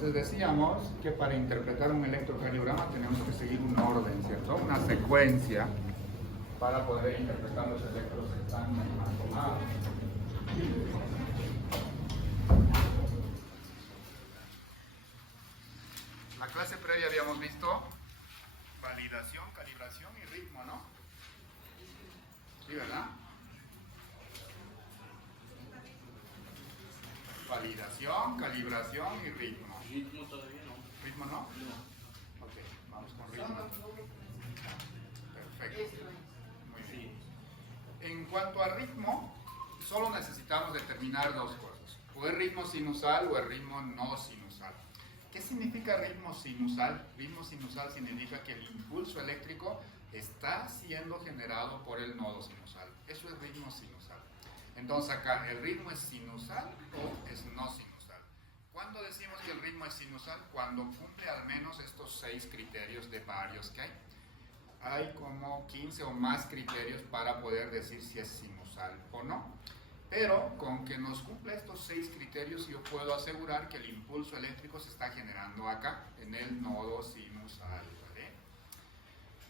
Entonces decíamos que para interpretar un electrocardiograma tenemos que seguir un orden, ¿cierto? Una secuencia para poder interpretar los electros que están tomados. La clase previa habíamos visto validación, calibración y ritmo, ¿no? ¿Sí, verdad? Validación, calibración y ritmo. Ritmo todavía no. ¿Ritmo no? No. Ok, vamos con ritmo. Perfecto. Muy bien. En cuanto a ritmo, solo necesitamos determinar dos cosas. O el ritmo sinusal o el ritmo no sinusal. ¿Qué significa ritmo sinusal? Ritmo sinusal significa que el impulso eléctrico está siendo generado por el nodo sinusal. Eso es ritmo sinusal. Entonces acá, ¿el ritmo es sinusal o es no sinusal? ¿Cuándo decimos que el ritmo es sinusal? Cuando cumple al menos estos 6 criterios de varios que hay. Hay como 15 o más criterios para poder decir si es sinusal o no. Pero con que nos cumpla estos 6 criterios, yo puedo asegurar que el impulso eléctrico se está generando acá, en el nodo sinusal, ¿vale?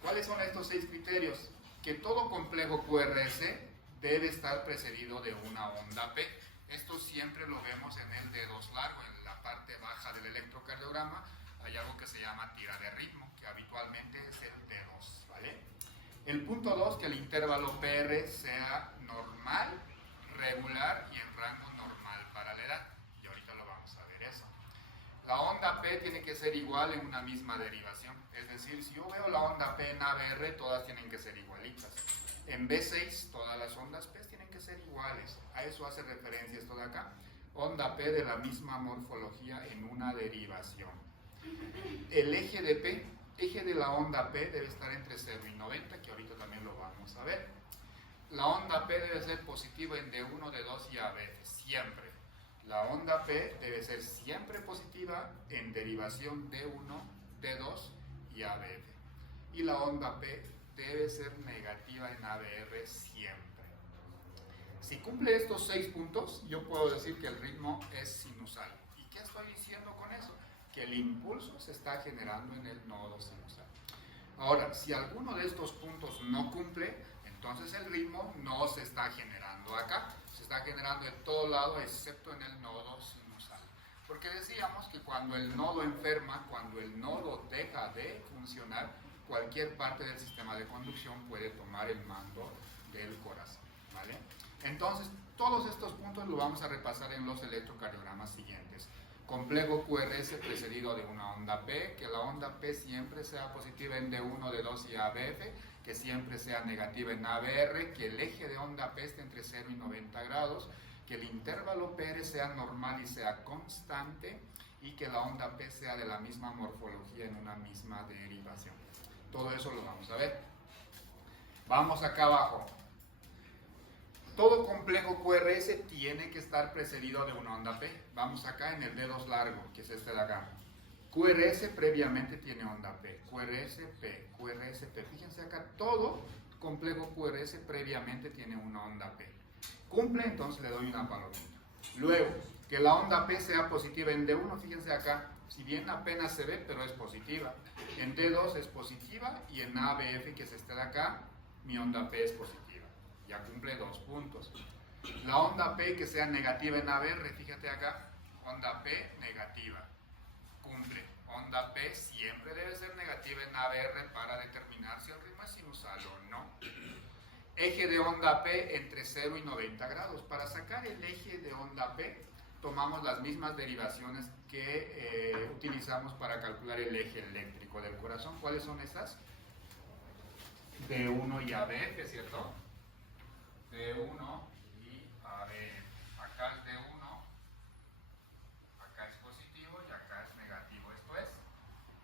¿Cuáles son estos 6 criterios? Que todo complejo QRS debe estar precedido de una onda P. Esto siempre lo vemos en el dedos largo, en la parte baja del electrocardiograma. Hay algo que se llama tira de ritmo, que habitualmente es el D2, ¿vale? El punto 2, que el intervalo PR sea normal, regular y en rango normal para la edad. Y ahorita lo vamos a ver eso. La onda P tiene que ser igual en una misma derivación. Es decir, si yo veo la onda P en ABR, todas tienen que ser igualitas. En B6, todas las ondas P tienen que ser iguales. A eso hace referencia esto de acá. Onda P de la misma morfología en una derivación. El eje de P, eje de la onda P debe estar entre 0 y 90, que ahorita también lo vamos a ver. La onda P debe ser positiva en D1, D2 y ABF, siempre. La onda P debe ser siempre positiva en derivación D1, D2 y ABF. Y la onda P debe ser negativa en ABR siempre. Si cumple estos 6 puntos, yo puedo decir que el ritmo es sinusal. ¿Y qué estoy diciendo con eso? Que el impulso se está generando en el nodo sinusal. Ahora, si alguno de estos puntos no cumple, entonces el ritmo no se está generando acá. Se está generando en todo lado excepto en el nodo sinusal. Porque decíamos que cuando el nodo enferma, cuando el nodo deja de funcionar, cualquier parte del sistema de conducción puede tomar el mando del corazón, ¿vale? Entonces, todos estos puntos los vamos a repasar en los electrocardiogramas siguientes. Complejo QRS precedido de una onda P, que la onda P siempre sea positiva en D1, D2 y ABF, que siempre sea negativa en ABR, que el eje de onda P esté entre 0 y 90 grados, que el intervalo PR sea normal y sea constante, y que la onda P sea de la misma morfología en una misma derivación. Todo eso lo vamos a ver. Vamos acá abajo. Todo complejo QRS tiene que estar precedido de una onda P. Vamos acá en el dedos largo, que es este de acá. QRS previamente tiene onda P. QRS, P. QRS, P. Fíjense acá, todo complejo QRS previamente tiene una onda P. Cumple, entonces le doy una palomita. Luego, que la onda P sea positiva en D1, fíjense acá, si bien apenas se ve, pero es positiva. En D2 es positiva y en ABF, que es este de acá, mi onda P es positiva. Ya cumple 2 puntos. La onda P que sea negativa en ABR, fíjate acá, onda P negativa. Cumple. Onda P siempre debe ser negativa en ABR para determinar si el ritmo es sinusal o no. Eje de onda P entre 0 y 90 grados. Para sacar el eje de onda P, tomamos las mismas derivaciones que utilizamos para calcular el eje eléctrico del corazón. ¿Cuáles son esas? D1 y ABF, ¿cierto? D1 y ABF. Acá es D1, acá es positivo y acá es negativo. Esto es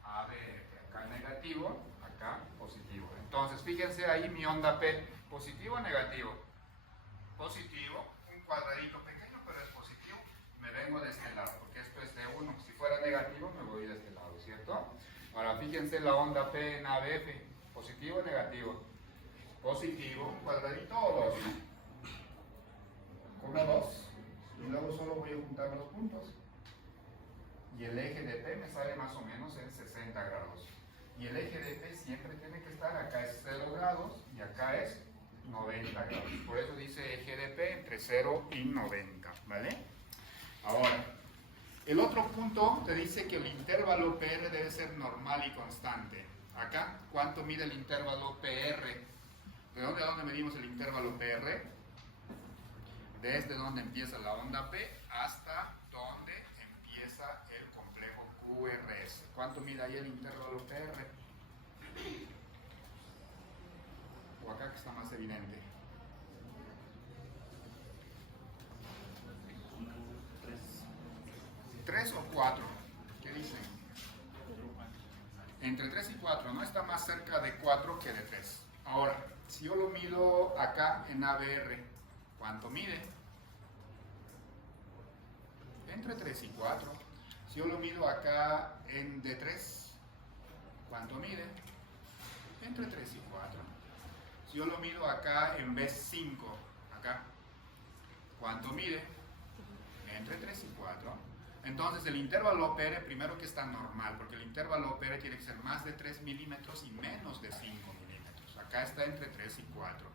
ABF. Acá negativo, acá positivo. Entonces, fíjense ahí mi onda P. ¿Positivo o negativo? Positivo. Un cuadradito pequeño, pero es positivo. Me vengo de este lado, porque esto es D1. Si fuera negativo, me voy de este lado, ¿cierto? Ahora, fíjense la onda P en ABF. ¿Positivo o negativo? Positivo. ¿Un cuadradito o 2? Como 2. Y luego solo voy a juntar los puntos. y el eje de P me sale más o menos en 60 grados. Y el eje de P siempre tiene que estar, acá es 0 grados y acá es 90 grados. Por eso dice eje de P entre 0 y 90, ¿vale? Ahora, el otro punto te dice que el intervalo PR debe ser normal y constante. Acá, ¿cuánto mide el intervalo PR? ¿De dónde a dónde medimos el intervalo PR? Desde donde empieza la onda P hasta donde empieza el complejo QRS. ¿Cuánto mide ahí el intervalo PR? O acá que está más evidente. 3 o 4, ¿qué dicen? Entre 3 y 4, no está más cerca de 4 que de 3. Ahora, si yo lo mido acá en ABR, ¿cuánto mide? Entre 3 y 4. Si yo lo mido acá en D3, ¿cuánto mide? Entre 3 y 4. Si yo lo mido acá en B5, acá, ¿cuánto mide? Entre 3 y 4. Entonces el intervalo PR, primero que está normal, porque el intervalo PR tiene que ser más de 3 milímetros y menos de 5 milímetros. Acá está entre 3 y 4.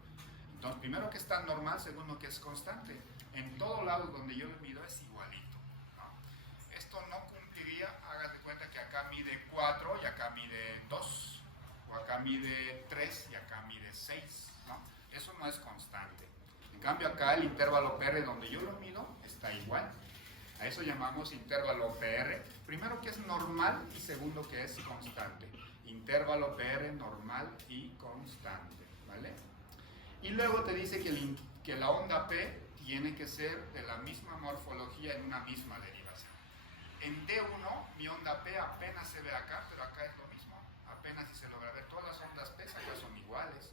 Entonces, primero que está normal, segundo que es constante. En todo lado donde yo lo mido es igualito, ¿no? Esto no cumpliría, hágate cuenta que acá mide 4 y acá mide 2, o acá mide 3 y acá mide 6, ¿no? Eso no es constante. En cambio acá el intervalo PR donde yo lo mido está igual. A eso llamamos intervalo PR, primero que es normal y segundo que es constante. Intervalo PR normal y constante, ¿vale? Y luego te dice que la onda P tiene que ser de la misma morfología en una misma derivación. En D1 mi onda P apenas se ve acá, pero acá es lo mismo. Apenas si se logra ver, todas las ondas P acá son iguales.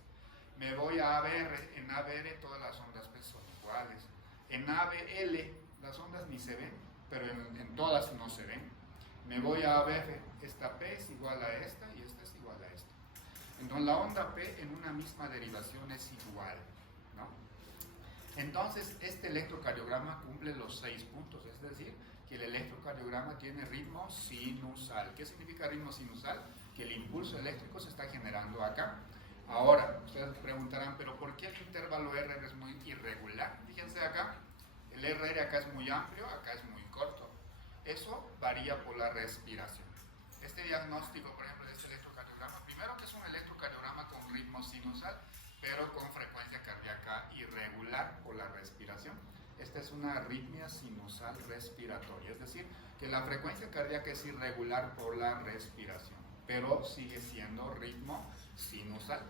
Me voy a ABR, en ABR todas las ondas P son iguales. En ABL las ondas ni se ven, pero en todas no se ven. Me voy a ABF, esta P es igual a esta y esta es igual a esta. Entonces la onda P en una misma derivación es igual, ¿no? Entonces este electrocardiograma cumple los 6 puntos, es decir, que el electrocardiograma tiene ritmo sinusal. ¿Qué significa ritmo sinusal? Que el impulso eléctrico se está generando acá. Ahora, ustedes preguntarán, ¿pero por qué el intervalo R es muy irregular? Fíjense acá. El RR acá es muy amplio, acá es muy corto. Eso varía por la respiración. Este diagnóstico, por ejemplo, de este electrocardiograma, primero que es un electrocardiograma con ritmo sinusal, pero con frecuencia cardíaca irregular por la respiración. Esta es una arritmia sinusal respiratoria, es decir, que la frecuencia cardíaca es irregular por la respiración, pero sigue siendo ritmo sinusal.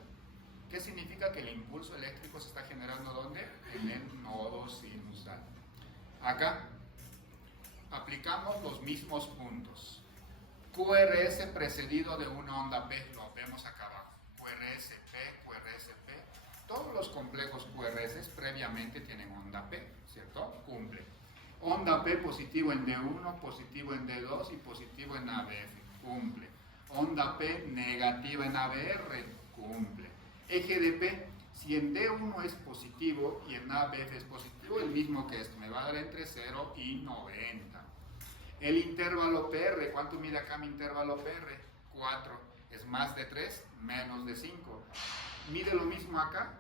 ¿Qué significa? Que el impulso eléctrico se está generando ¿dónde? En el nodo sinusal. Acá aplicamos los mismos puntos. QRS precedido de una onda P, lo vemos acá abajo. QRS-P, QRS-P. Todos los complejos QRS previamente tienen onda P, ¿cierto? Cumple. Onda P positivo en D1, positivo en D2 y positivo en ABF, cumple. Onda P negativa en ABR, cumple. Eje de P, si en D1 es positivo y en ABF es positivo, el mismo que esto, me va a dar entre 0 y 90. El intervalo PR, ¿cuánto mide acá mi intervalo PR? 4. Es más de 3, menos de 5. ¿Mide lo mismo acá?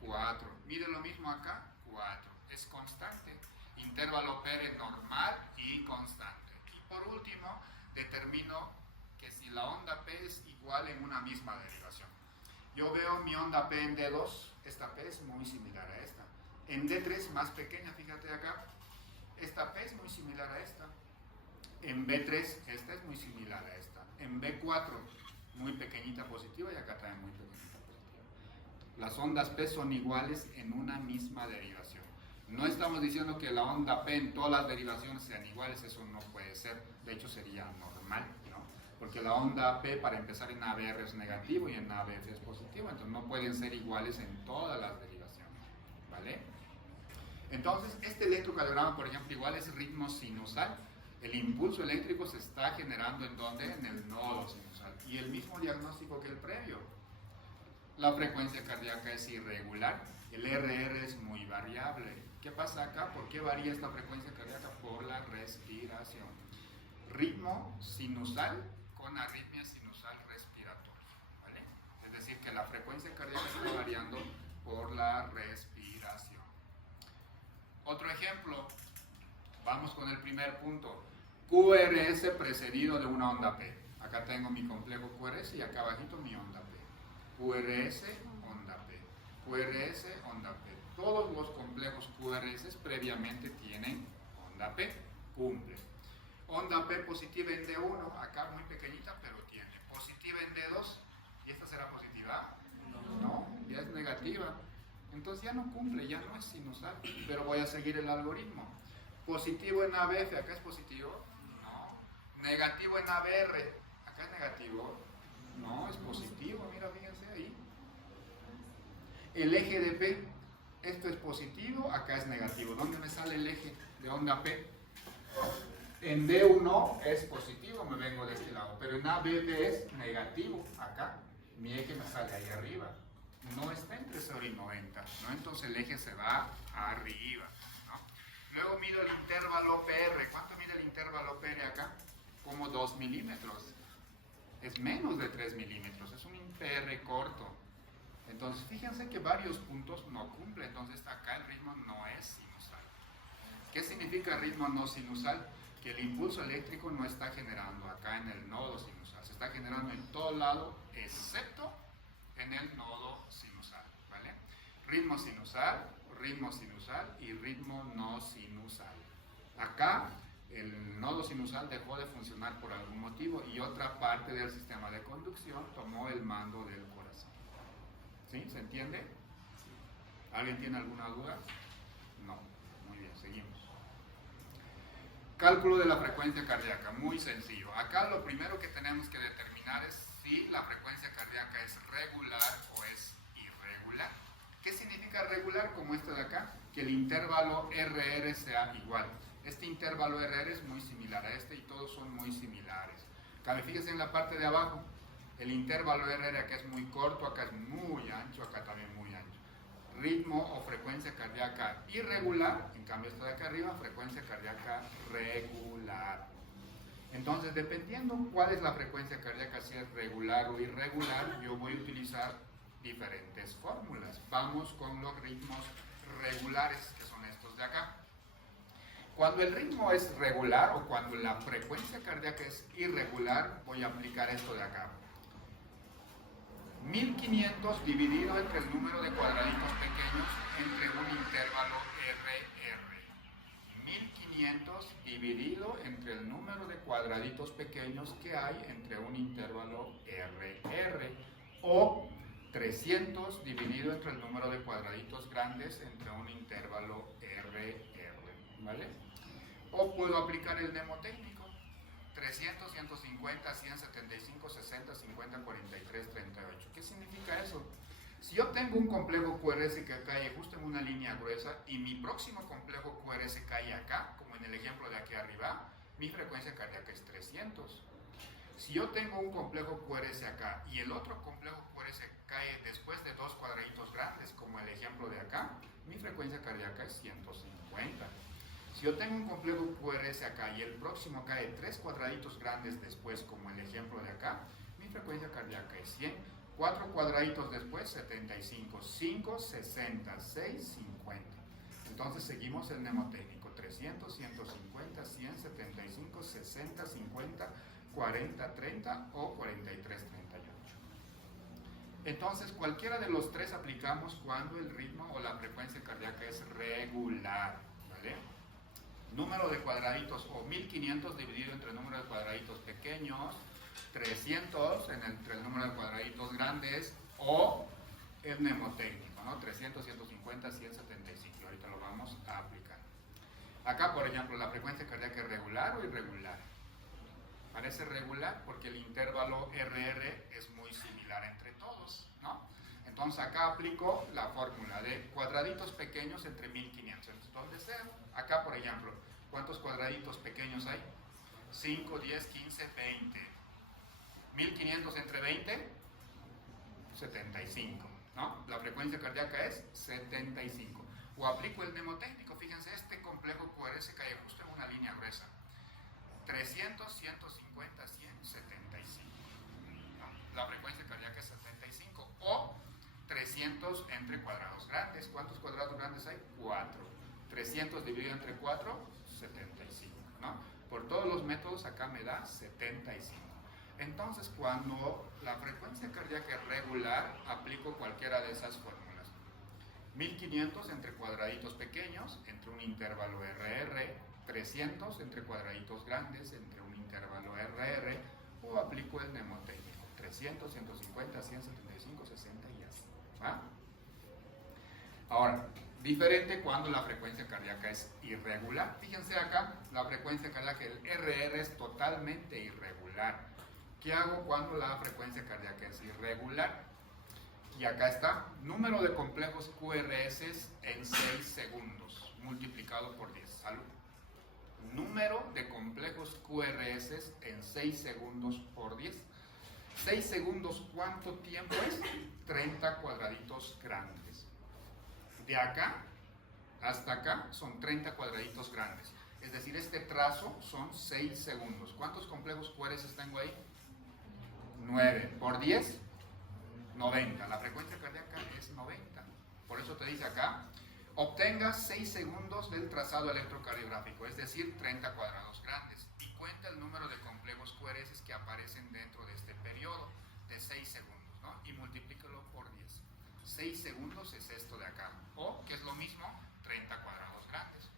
4. ¿Mide lo mismo acá? 4. Es constante. Intervalo PR normal y constante. Y por último, determino que si la onda P es igual en una misma derivación. Yo veo mi onda P en D2, esta P es muy similar a esta. En D3 más pequeña, fíjate acá, esta P es muy similar a esta. En B3, esta es muy similar a esta. En B4, muy pequeñita positiva y acá también muy pequeñita positiva. Las ondas P son iguales en una misma derivación. No estamos diciendo que la onda P en todas las derivaciones sean iguales, eso no puede ser. De hecho, sería normal, ¿no? Porque la onda P para empezar en ABR es negativo y en ABF es positivo, entonces no pueden ser iguales en todas las derivaciones, ¿vale? Entonces, este electrocardiograma, por ejemplo, igual es ritmo sinusal. El impulso eléctrico se está generando ¿en dónde? En el nodo sinusal. Y el mismo diagnóstico que el previo. La frecuencia cardíaca es irregular, el RR es muy variable. ¿Qué pasa acá? ¿Por qué varía esta frecuencia cardíaca? Por la respiración. ritmo sinusal con arritmia sinusal respiratoria, ¿vale? Es decir, que la frecuencia cardíaca está variando por la respiración. Otro ejemplo, vamos con el primer punto, QRS precedido de una onda P. Acá tengo mi complejo QRS y acá abajito mi onda P. QRS, onda P. QRS, onda P. Todos los complejos QRS previamente tienen onda P, cumple. Onda P positiva en D1, acá muy pequeñita, pero tiene. Positiva en D2, ¿y esta será positiva? No, ya es negativa. Entonces ya no cumple, ya no es sinusal, pero voy a seguir el algoritmo. Positivo en ABF, ¿acá es positivo? No. Negativo en ABR, ¿acá es negativo? No, es positivo, mira, fíjense ahí. El eje de P, esto es positivo, acá es negativo. ¿Dónde me sale el eje de onda P? En D1 es positivo, me vengo de este lado, pero en ABB es negativo, acá. Mi eje me sale ahí arriba. No está entre 0 y 90, ¿no? Entonces el eje se va arriba, ¿no? Luego mido el intervalo PR. ¿Cuánto mide el intervalo PR acá? Como 2 milímetros. Es menos de 3 milímetros, es un PR corto. Entonces fíjense que varios puntos no cumplen, entonces acá el ritmo no es sinusal. ¿Qué significa ritmo no sinusal? Que el impulso eléctrico no está generando acá en el nodo sinusal, se está generando en todo lado excepto en el nodo sinusal, ¿vale? Ritmo sinusal y ritmo no sinusal. Acá el nodo sinusal dejó de funcionar por algún motivo y otra parte del sistema de conducción tomó el mando del corazón. ¿Sí? ¿Se entiende? ¿Alguien tiene alguna duda? No. Muy bien, seguimos. Cálculo de la frecuencia cardíaca, muy sencillo. Acá lo primero que tenemos que determinar es si la frecuencia cardíaca es regular o es irregular. ¿Qué significa regular? Como este de acá, que el intervalo RR sea igual. Este intervalo RR es muy similar a este y todos son muy similares. Fíjense en la parte de abajo, el intervalo RR acá es muy corto, acá es muy ancho, acá también muy ancho. Ritmo o frecuencia cardíaca irregular, en cambio está de acá arriba, frecuencia cardíaca regular. Entonces, dependiendo cuál es la frecuencia cardíaca, si es regular o irregular, yo voy a utilizar diferentes fórmulas. Vamos con los ritmos regulares, que son estos de acá. Cuando el ritmo es regular o cuando la frecuencia cardíaca es irregular, voy a aplicar esto de acá. 1500 dividido entre el número de cuadraditos pequeños entre un intervalo RR. 1500 dividido entre el número de cuadraditos pequeños que hay entre un intervalo RR. O 300 dividido entre el número de cuadraditos grandes entre un intervalo RR. ¿Vale? O puedo aplicar el mnemotécnico. 300, 150, 100, 75, 60, 50, 43, 38. ¿Qué significa eso? Si yo tengo un complejo QRS que cae justo en una línea gruesa y mi próximo complejo QRS cae acá, como en el ejemplo de aquí arriba, mi frecuencia cardíaca es 300. Si yo tengo un complejo QRS acá y el otro complejo QRS cae después de dos cuadraditos grandes, como el ejemplo de acá, mi frecuencia cardíaca es 150. Si yo tengo un complejo QRS acá y el próximo cae 3 cuadraditos grandes después, como el ejemplo de acá, mi frecuencia cardíaca es 100. 4 cuadraditos después, 75. 5, 60. 6, 50. Entonces seguimos el mnemotécnico. 300, 150, 100, 75, 60, 50, 40, 30 o 43, 38. Entonces cualquiera de los tres aplicamos cuando el ritmo o la frecuencia cardíaca es regular, ¿vale? Número de cuadraditos o 1500 dividido entre el número de cuadraditos pequeños, 300 entre el número de cuadraditos grandes o el mnemotécnico, ¿no? 300, 150, 175. Ahorita lo vamos a aplicar. Acá, por ejemplo, la frecuencia cardíaca es regular o irregular. Parece regular porque el intervalo RR es muy similar entre todos, ¿no? Entonces acá aplico la fórmula de cuadraditos pequeños entre 1500. Entonces, acá por ejemplo, ¿cuántos cuadraditos pequeños hay? 5, 10, 15, 20. 1500 entre 20, 75, ¿no? La frecuencia cardíaca es 75. O aplico el mnemotécnico, fíjense, este complejo QRS cae justo en una línea gruesa. 300, 150, 100, 75. ¿No? La frecuencia cardíaca es 75. O 300 entre cuadrados grandes. ¿Cuántos cuadrados grandes hay? 4. 300 dividido entre 4, 75. ¿No? Por todos los métodos acá me da 75. Entonces, cuando la frecuencia cardíaca es regular, aplico cualquiera de esas fórmulas. 1500 entre cuadraditos pequeños, entre un intervalo RR, 300 entre cuadraditos grandes, entre un intervalo RR, o aplico el mnemotécnico, 300, 150, 175, 60 y así. ¿Va? Ahora, diferente cuando la frecuencia cardíaca es irregular. Fíjense acá, la frecuencia cardíaca, el RR es totalmente irregular. ¿Qué hago cuando la frecuencia cardíaca es irregular? Y acá está, número de complejos QRS en 6 segundos, multiplicado por 10. Salud. Número de complejos QRS en 6 segundos por 10. 6 segundos, ¿cuánto tiempo es? 30 cuadraditos grandes. De acá hasta acá son 30 cuadraditos grandes. Es decir, este trazo son 6 segundos. ¿Cuántos complejos QRS tengo ahí? 9 por 10, 90. La frecuencia cardíaca es 90. Por eso te dice acá, obtenga 6 segundos del trazado electrocardiográfico, es decir, 30 cuadrados grandes. Y cuenta el número de complejos QRS que aparecen dentro de este periodo de 6 segundos, ¿no? Y multiplícalo por 10. 6 segundos es esto de acá. O, que es lo mismo, 30 cuadrados grandes.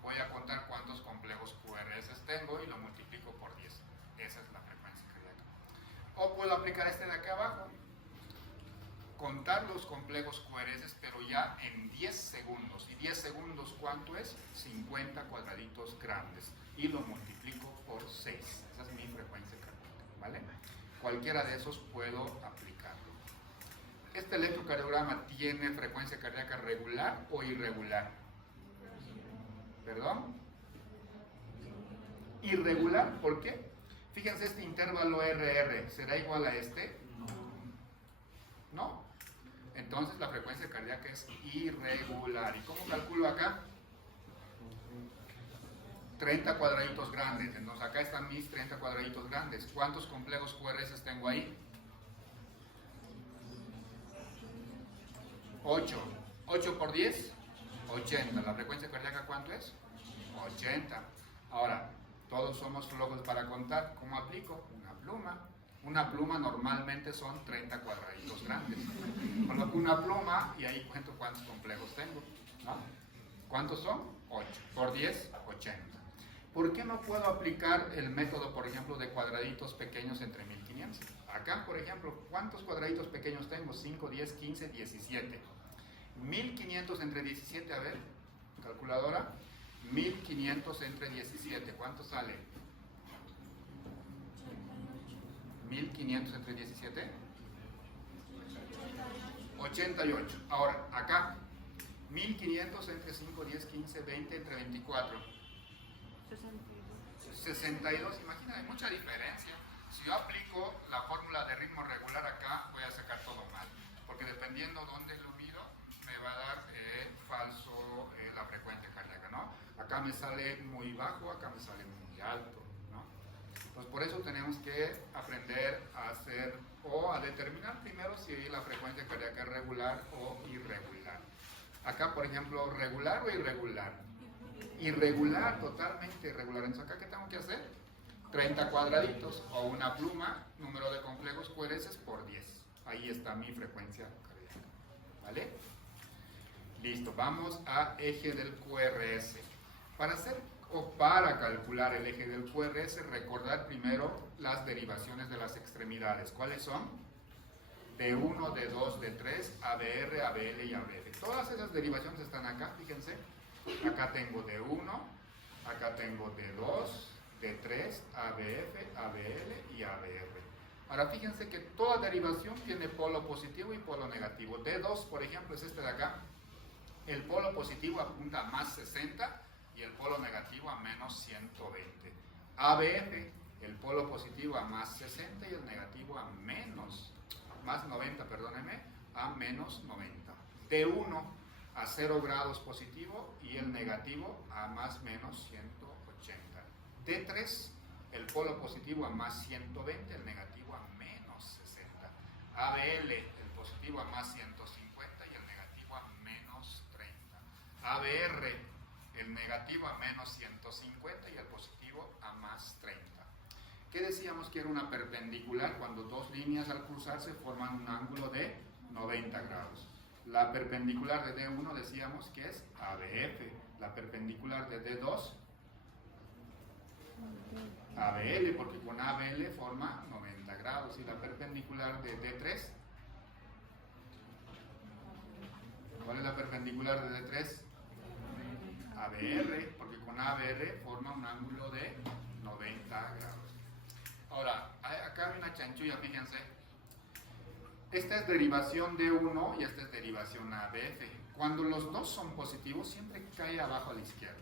Voy a contar cuántos complejos QRS tengo y lo multiplico por 10. Esa es la frecuencia cardíaca. O puedo aplicar este de acá abajo. Contar los complejos QRS, pero ya en 10 segundos. ¿Y 10 segundos cuánto es? 50 cuadraditos grandes. Y lo multiplico por 6. Esa es mi frecuencia cardíaca, ¿vale? Cualquiera de esos puedo aplicarlo. ¿Este electrocardiograma tiene frecuencia cardíaca regular o irregular? ¿Perdón? Irregular, ¿por qué? Fíjense, este intervalo RR, ¿será igual a este? ¿No? Entonces la frecuencia cardíaca es irregular. ¿Y cómo calculo acá? 30 cuadraditos grandes. Entonces acá están mis 30 cuadraditos grandes. ¿Cuántos complejos QRS tengo ahí? 8. 8 por 10, 80. ¿La frecuencia cardíaca cuánto es? 80. Ahora, todos somos flojos para contar. ¿Cómo aplico? Una pluma. Una pluma normalmente son 30 cuadraditos grandes. Coloco una pluma y ahí cuento cuántos complejos tengo, ¿no? ¿Cuántos son? 8. Por 10, 80. ¿Por qué no puedo aplicar el método, por ejemplo, de cuadraditos pequeños entre 1500? Acá, por ejemplo, ¿cuántos cuadraditos pequeños tengo? 5, 10, 15, 17. 1500 entre 17, a ver, calculadora. 1500 entre 17, ¿cuánto sale? 1500 entre 17, 88. Ahora, acá, 1500 entre 5, 10, 15, 20 entre 24, 62. Imagina, hay mucha diferencia. Si yo aplico la fórmula de ritmo regular acá, voy a sacar todo mal, porque dependiendo dónde lo mido, me va a dar falso la frecuencia cardíaca, ¿no? Acá me sale muy bajo, acá me sale muy alto, ¿no? Pues por eso tenemos que aprender a hacer o a determinar primero si la frecuencia cardíaca es regular o irregular. Acá, por ejemplo, regular o irregular. Irregular, totalmente irregular. Entonces, ¿acá qué tengo que hacer? 30 cuadraditos o una pluma, número de complejos QRS por 10. Ahí está mi frecuencia cardíaca, ¿vale? Listo, vamos a eje del QRS. Para hacer o para calcular el eje del QRS, recordar primero las derivaciones de las extremidades. ¿Cuáles son? D1, D2, D3, ABR, ABL y ABF. Todas esas derivaciones están acá, fíjense. Acá tengo D1, acá tengo D2, D3, ABF, ABL y ABR. Ahora fíjense que toda derivación tiene polo positivo y polo negativo. D2, por ejemplo, es este de acá. El polo positivo apunta a más 60 y el polo negativo a menos 120. ABF, el polo positivo a más 60 y el negativo a más 90, perdónenme, a menos 90. D1 a 0 grados positivo y el negativo a más menos 180. D3 el polo positivo a más 120, el negativo a menos 60. ABL, el positivo a más 150 y el negativo a menos 30. ABR, el negativo a menos 150 y el positivo a más 30. ¿Qué decíamos que era una perpendicular? Cuando dos líneas al cruzarse forman un ángulo de 90 grados. La perpendicular de D1 decíamos que es ABF, la perpendicular de D2 ABL, porque con ABL forma 90 grados, y la perpendicular de D3, ¿cuál es la perpendicular de D3? ABR, porque con ABR forma un ángulo de 90 grados. Ahora, acá hay una chanchulla, fíjense. Esta es derivación D1 y esta es derivación ABF. Cuando los dos son positivos, siempre cae abajo a la izquierda.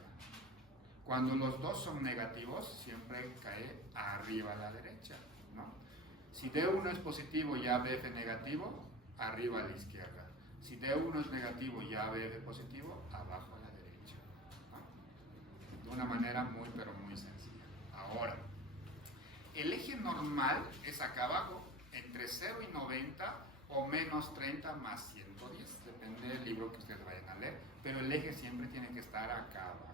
Cuando los dos son negativos, siempre cae arriba a la derecha, ¿no? Si D1 es positivo y ABF negativo, arriba a la izquierda. Si D1 es negativo y ABF positivo, abajo a la derecha, ¿no? De una manera muy, pero muy sencilla. Ahora, el eje normal es acá abajo, entre 0 y 90 o menos 30 más 110, depende del libro que ustedes vayan a leer, pero el eje siempre tiene que estar acá abajo.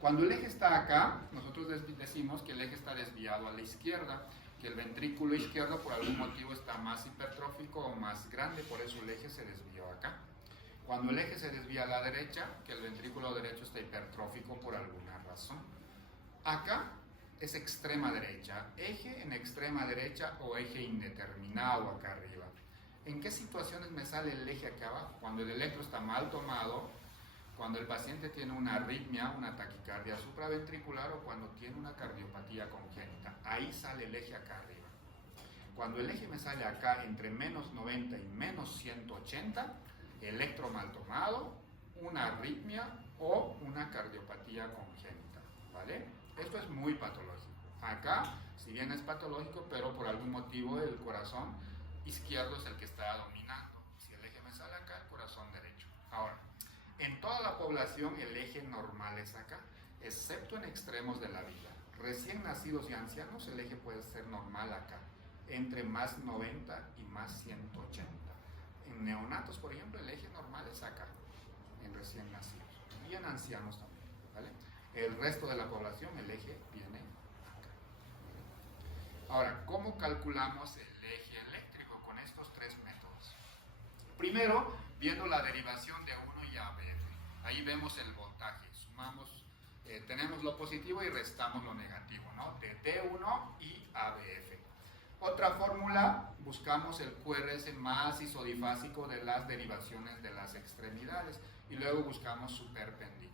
Cuando el eje está acá, nosotros decimos que el eje está desviado a la izquierda, que el ventrículo izquierdo por algún motivo está más hipertrófico o más grande, por eso el eje se desvió acá. Cuando el eje se desvía a la derecha, que el ventrículo derecho está hipertrófico por alguna razón. Acá es extrema derecha, eje en extrema derecha o eje indeterminado acá arriba. ¿En qué situaciones me sale el eje acá abajo? Cuando el electro está mal tomado, cuando el paciente tiene una arritmia, una taquicardia supraventricular o cuando tiene una cardiopatía congénita. Ahí sale el eje acá arriba. Cuando el eje me sale acá entre menos 90 y menos 180, electro mal tomado, una arritmia o una cardiopatía congénita, ¿vale? Esto es muy patológico. Acá, si bien es patológico, pero por algún motivo el corazón izquierdo es el que está dominando. Si el eje me sale acá, el corazón derecho. Ahora, en toda la población el eje normal es acá, excepto en extremos de la vida. Recién nacidos y ancianos el eje puede ser normal acá, entre más 90 y más 180. En neonatos, por ejemplo, el eje normal es acá, en recién nacidos. Y en ancianos también, ¿vale? El resto de la población el eje viene acá. Ahora, ¿cómo calculamos el eje eléctrico con estos tres métodos? Primero, viendo la derivación de A1 y ABF. Ahí vemos el voltaje. Sumamos, tenemos lo positivo y restamos lo negativo, ¿no? De D1 y ABF. Otra fórmula, buscamos el QRS más isodifásico de las derivaciones de las extremidades y luego buscamos su perpendicular.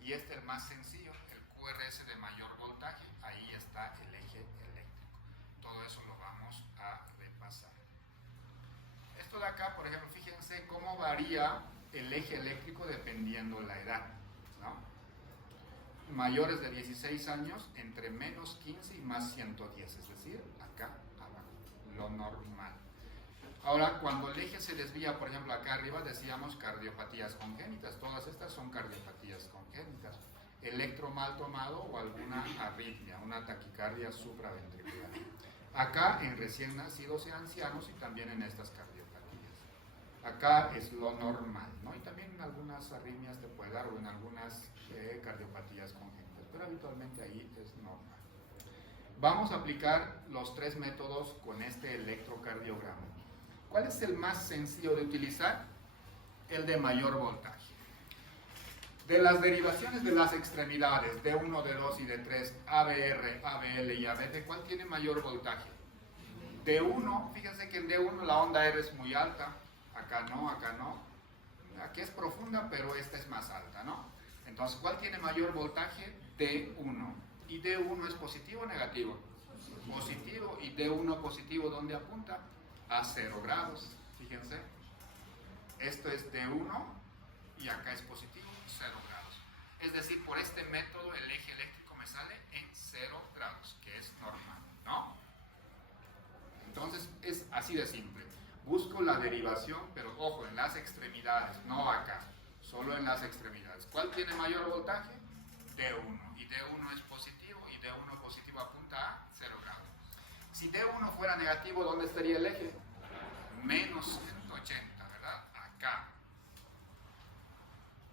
Y este es el más sencillo, el QRS de mayor voltaje, ahí está el eje eléctrico. Todo eso lo vamos a repasar. Esto de acá, por ejemplo, fíjense cómo varía el eje eléctrico dependiendo la edad, ¿no? Mayores de 16 años entre menos 15 y más 110, es decir, acá abajo, lo normal. Ahora, cuando el eje se desvía, por ejemplo, acá arriba decíamos cardiopatías congénitas, todas estas son cardiopatías congénitas, electro mal tomado o alguna arritmia, una taquicardia supraventricular. Acá en recién nacidos y ancianos y también en estas cardiopatías. Acá es lo normal, ¿no? Y también en algunas arritmias te puede dar o en algunas cardiopatías congénitas, pero habitualmente ahí es normal. Vamos a aplicar los tres métodos con este electrocardiograma. ¿Cuál es el más sencillo de utilizar? El de mayor voltaje. De las derivaciones de las extremidades D1, D2 y D3, ABR, ABL y ABF, ¿cuál tiene mayor voltaje? D1, fíjense que en D1 la onda R es muy alta, acá no, acá no. Aquí es profunda, pero esta es más alta, ¿no? Entonces, ¿cuál tiene mayor voltaje? D1. ¿Y D1 es positivo o negativo? Positivo. ¿Y D1 positivo dónde apunta? A 0 grados, fíjense. Esto es D1 y acá es positivo, 0 grados. Es decir, por este método el eje eléctrico me sale en 0 grados, que es normal, ¿no? Entonces, es así de simple. Busco la derivación, pero ojo, en las extremidades, no acá, solo en las extremidades. ¿Cuál tiene mayor voltaje? D1. Y D1 es positivo y D1 positivo apunta a 0 grados. Si D1 fuera negativo, ¿dónde estaría el eje? Menos 180, ¿verdad? Acá.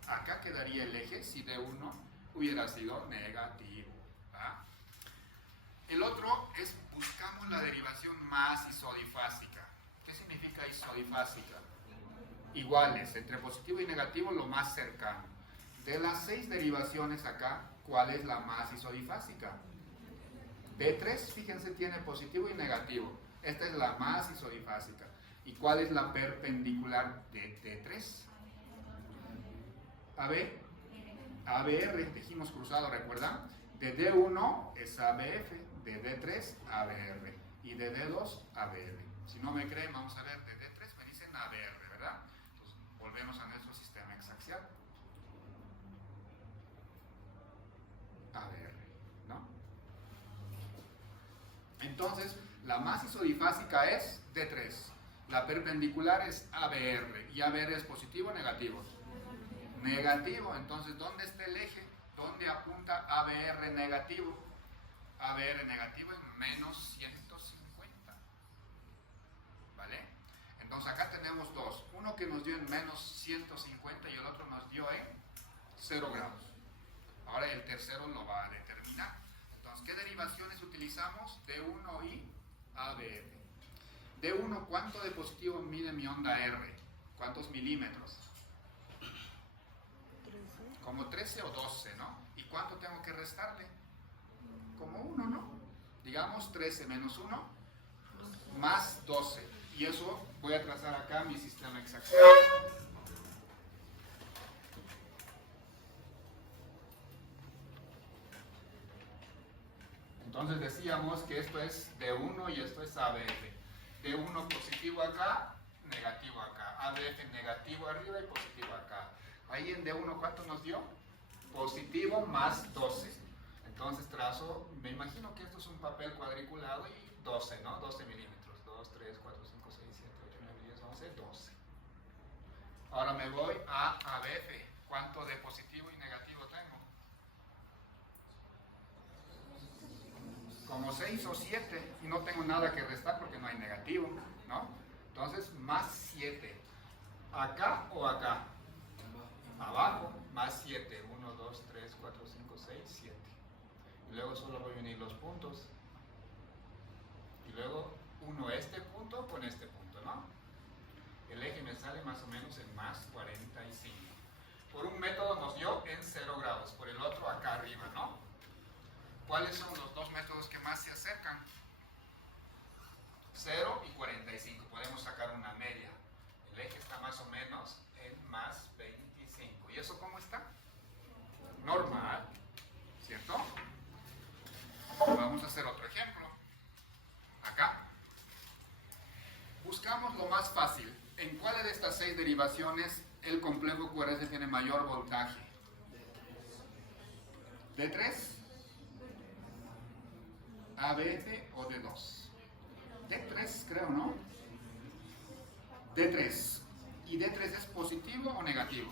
Acá quedaría el eje si D1 hubiera sido negativo. ¿Va? El otro es buscamos la derivación más isodifásica. ¿Qué significa isodifásica? Iguales, entre positivo y negativo lo más cercano. De las 6 derivaciones acá, ¿cuál es la más isodifásica? D3, fíjense, tiene positivo y negativo. Esta es la más isodifásica. ¿Y cuál es la perpendicular de D3? AB, ABR, dijimos cruzado, ¿recuerdan? De D1 es ABF, de D3 ABR y de D2 ABR. Si no me creen, vamos a ver, de D3 me dicen ABR, ¿verdad? Entonces, volvemos a nuestro sistema hexaxial. ABR, ¿no? Entonces, la más isodifásica es D3. La perpendicular es ABR. ¿Y ABR es positivo o negativo? Negativo. Entonces, ¿dónde está el eje? ¿Dónde apunta ABR negativo? ABR negativo es menos 150. ¿Vale? Entonces, acá tenemos dos. Uno que nos dio en menos 150 y el otro nos dio en 0 grados. Ahora el tercero lo va a determinar. Entonces, ¿qué derivaciones utilizamos? D1 y ABR. D1, ¿cuánto de positivo mide mi onda R? ¿Cuántos milímetros? 13. Como 13 o 12, ¿no? ¿Y cuánto tengo que restarle? Como 1, ¿no? Digamos 13 menos 1 más 12. Y eso voy a trazar acá mi sistema hexaxial. Entonces decíamos que esto es D1 y esto es ABF. D1 positivo acá, negativo acá. ABF negativo arriba y positivo acá. Ahí en D1, ¿cuánto nos dio? Positivo más 12. Entonces trazo, me imagino que esto es un papel cuadriculado y 12, ¿no? 12 milímetros. 2, 3, 4, 5, 6, 7, 8, 9, 10, 11, 12. Ahora me voy a ABF. ¿Cuánto de positivo y negativo tengo? Como 6 o 7 y no tengo nada que restar porque no hay negativo, ¿no? Entonces, más 7. ¿Acá o acá? Abajo, más 7. 1, 2, 3, 4, 5, 6, 7. Y luego solo voy a unir los puntos. Y luego uno este punto con este punto, ¿no? El eje me sale más o menos en más 45. Por un método nos dio en 0 grados, por el otro acá arriba, ¿no? ¿Cuáles son los dos métodos que más se acercan? 0 y 45. Podemos sacar una media. El eje está más o menos en más 25. ¿Y eso cómo está? Normal. ¿Cierto? Vamos a hacer otro ejemplo. Acá. Buscamos lo más fácil. ¿En cuál de estas 6 derivaciones el complejo QRS tiene mayor voltaje? ¿D3? ¿ABF o D2? D3 creo, ¿no? D3. ¿Y D3 es positivo o negativo?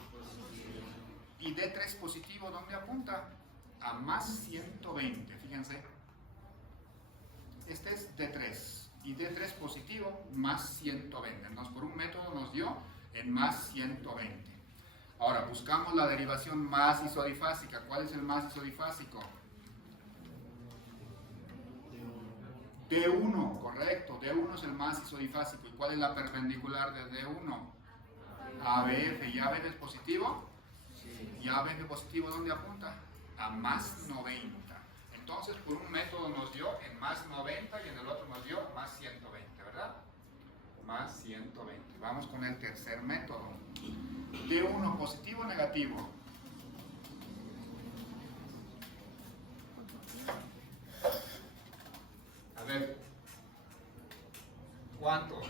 ¿Y D3 positivo dónde apunta? A más 120, fíjense. Este es D3. Y D3 positivo, más 120. Entonces, por un método nos dio en más 120. Ahora, buscamos la derivación más isodifásica. ¿Cuál es el más isodifásico? D1, correcto. D1 es el más isodifásico. ¿Y cuál es la perpendicular de D1? ABF. ¿Y ABF es positivo? Sí. ¿Y ABF positivo dónde apunta? A más 90. Entonces, por un método nos dio en más 90 y en el otro nos dio más 120, ¿verdad? Más 120. Vamos con el tercer método. D1 positivo o negativo. A ver, ¿cuánto?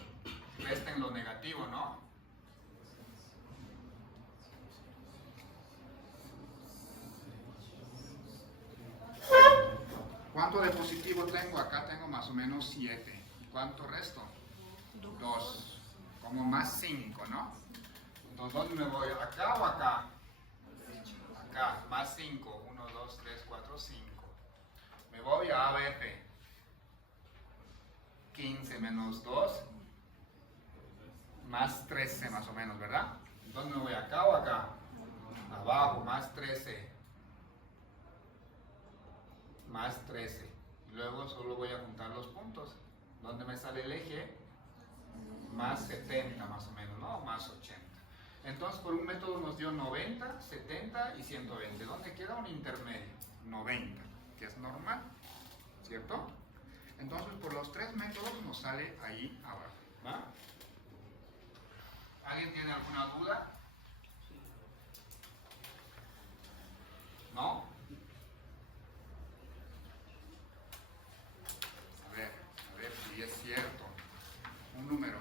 Resten lo negativo, ¿no? ¿Cuánto de positivo tengo? Acá tengo más o menos 7. ¿Cuánto resto? 2. Como más 5, ¿no? Entonces, ¿dónde me voy? ¿Acá o acá? Acá, más 5. 1, 1, 2, 3, 4, 5. Me voy a ABF. 15 menos 2, más 13 más o menos, ¿verdad? Entonces me voy acá o acá. Abajo, más 13. Más 13. Y luego solo voy a juntar los puntos. ¿Dónde me sale el eje? Más 70 más o menos, ¿no? Más 80. Entonces por un método nos dio 90, 70 y 120. ¿Dónde queda un intermedio? 90, que es normal, ¿cierto? Entonces por los tres métodos nos sale ahí abajo, ¿va? ¿Alguien tiene alguna duda? ¿No? A ver si es cierto. Un número.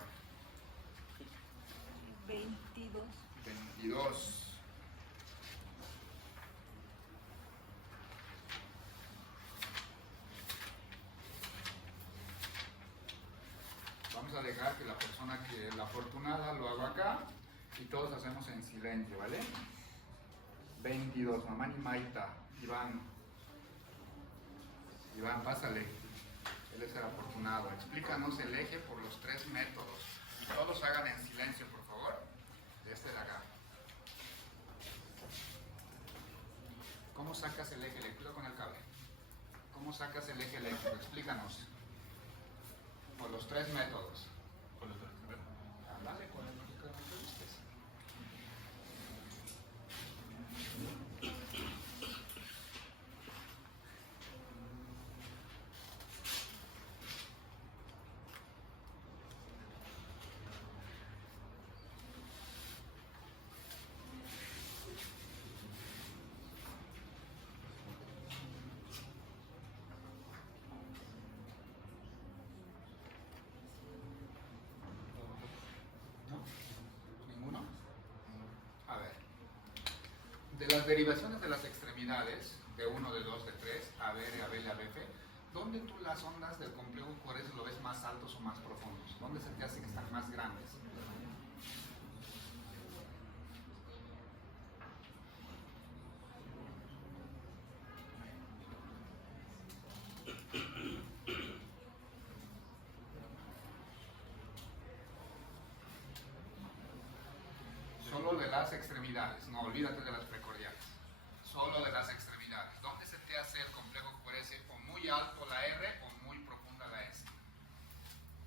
22. 22. Vamos a dejar que la persona que la afortunada lo haga acá y todos hacemos en silencio, ¿vale? 22, mamá ni Maita. Iván, pásale. Él es el afortunado. Explícanos el eje por los tres métodos. Y todos hagan en silencio, por favor. De este de acá. ¿Cómo sacas el eje eléctrico con el cable? ¿Cómo sacas el eje eléctrico? Explícanos. Por los tres métodos. Con los tres. Dale, con el que me gustes. ¿No? ¿Ninguno? A ver. De las derivaciones de las extremidades, de 1, de 2, de 3, ABR, ABL, ABF, ¿dónde tú las ondas del complejo QRS lo ves más altos o más profundos? ¿Dónde se te hace que están más grandes? Solo de las extremidades, no olvídate de las precordiales. Solo de las extremidades. ¿Dónde se te hace el complejo QRS o muy alto la R o muy profunda la S?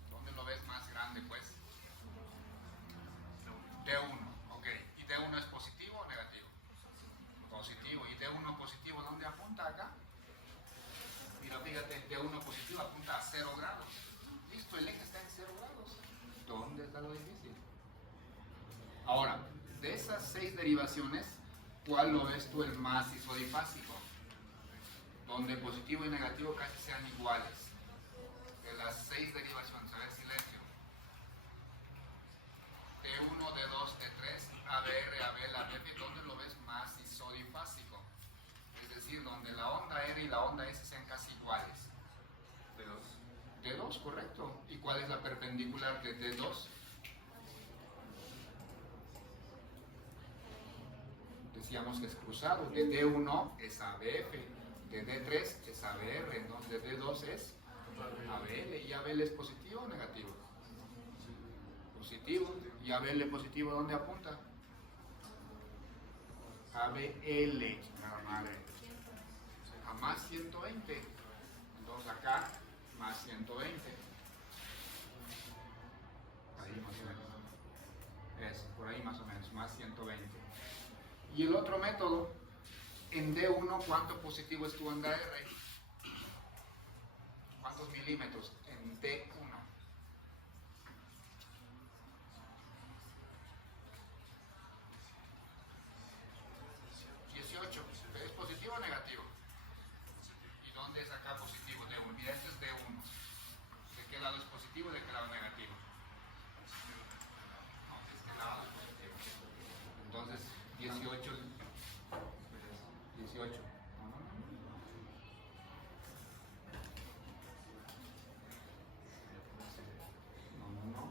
¿Dónde lo ves más grande, pues? D1, ok. ¿Y D1 es positivo o negativo? Positivo. ¿Y D1 positivo dónde apunta acá? Mira, fíjate, D1 positivo apunta a 0 grados. Listo, el eje está en 0 grados. ¿Dónde está lo difícil? Ahora, de esas 6 derivaciones, ¿cuál lo ves tú el más isodifásico? Donde positivo y negativo casi sean iguales. De las 6 derivaciones, a ver, silencio. D1, D2, D3, ABR, ABL, ABF, ¿dónde lo ves más isodifásico? Es decir, donde la onda R y la onda S sean casi iguales. D2. D2, correcto. ¿Y cuál es la perpendicular de D2? Decíamos que es cruzado. De D1 es ABF, de D3 es ABR, entonces de D2 es ABL. ¿Y ABL es positivo o negativo? Positivo. ¿Y ABL positivo dónde apunta? ABL, nada madre. A más 120. Entonces acá, más 120. Ahí más o menos. Es, por ahí más o menos, más 120. Y el otro método, en D1, ¿cuánto positivo es tu onda R? ¿Cuántos milímetros? En D1. 18. ¿Es positivo o negativo? ¿Y dónde es acá positivo? D1. Mira, este es D1. ¿De qué lado es positivo y de qué lado negativo? No, de este lado es positivo. Entonces, 18. 18. No.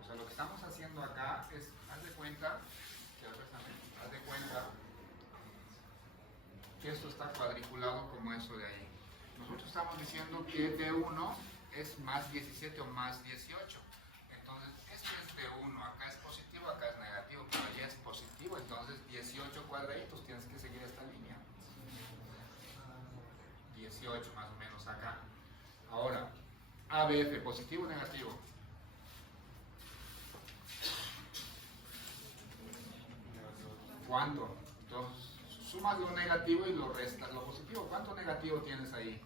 O sea, lo que estamos haciendo acá es, haz de cuenta que esto está cuadriculado como eso de ahí. Nosotros estamos diciendo que D1 es más 17 o más 18. Entonces, esto es D1, acá es positivo, acá es negativo, pero allá es positivo, entonces 18 cuadraditos, tienes que seguir esta línea. 18 más o menos acá. Ahora, ABF, positivo o negativo. ¿Cuánto? Entonces, sumas lo negativo y lo restas lo positivo. ¿Cuánto negativo tienes ahí?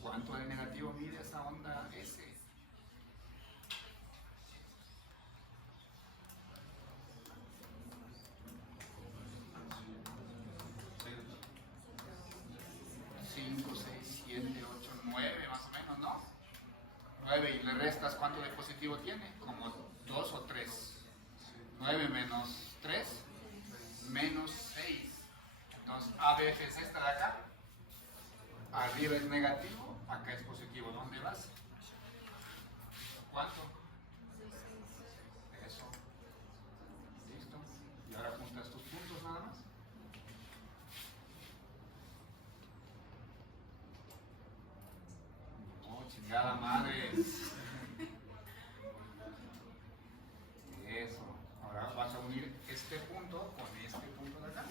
¿Cuánto de negativo mide esa onda S? 5, 6, 7, 8, 9 más o menos, ¿no? 9 y le restas ¿cuánto de positivo tiene? Como 2 o 3. 9 menos 3 menos 6. Entonces ABF es esta de acá. Arriba es negativo, acá es positivo. ¿Dónde vas? ¿Cuánto? Eso. Listo. Y ahora juntas tus puntos nada más. Oh, chingada madre. Eso. Ahora vas a unir este punto con este punto de acá.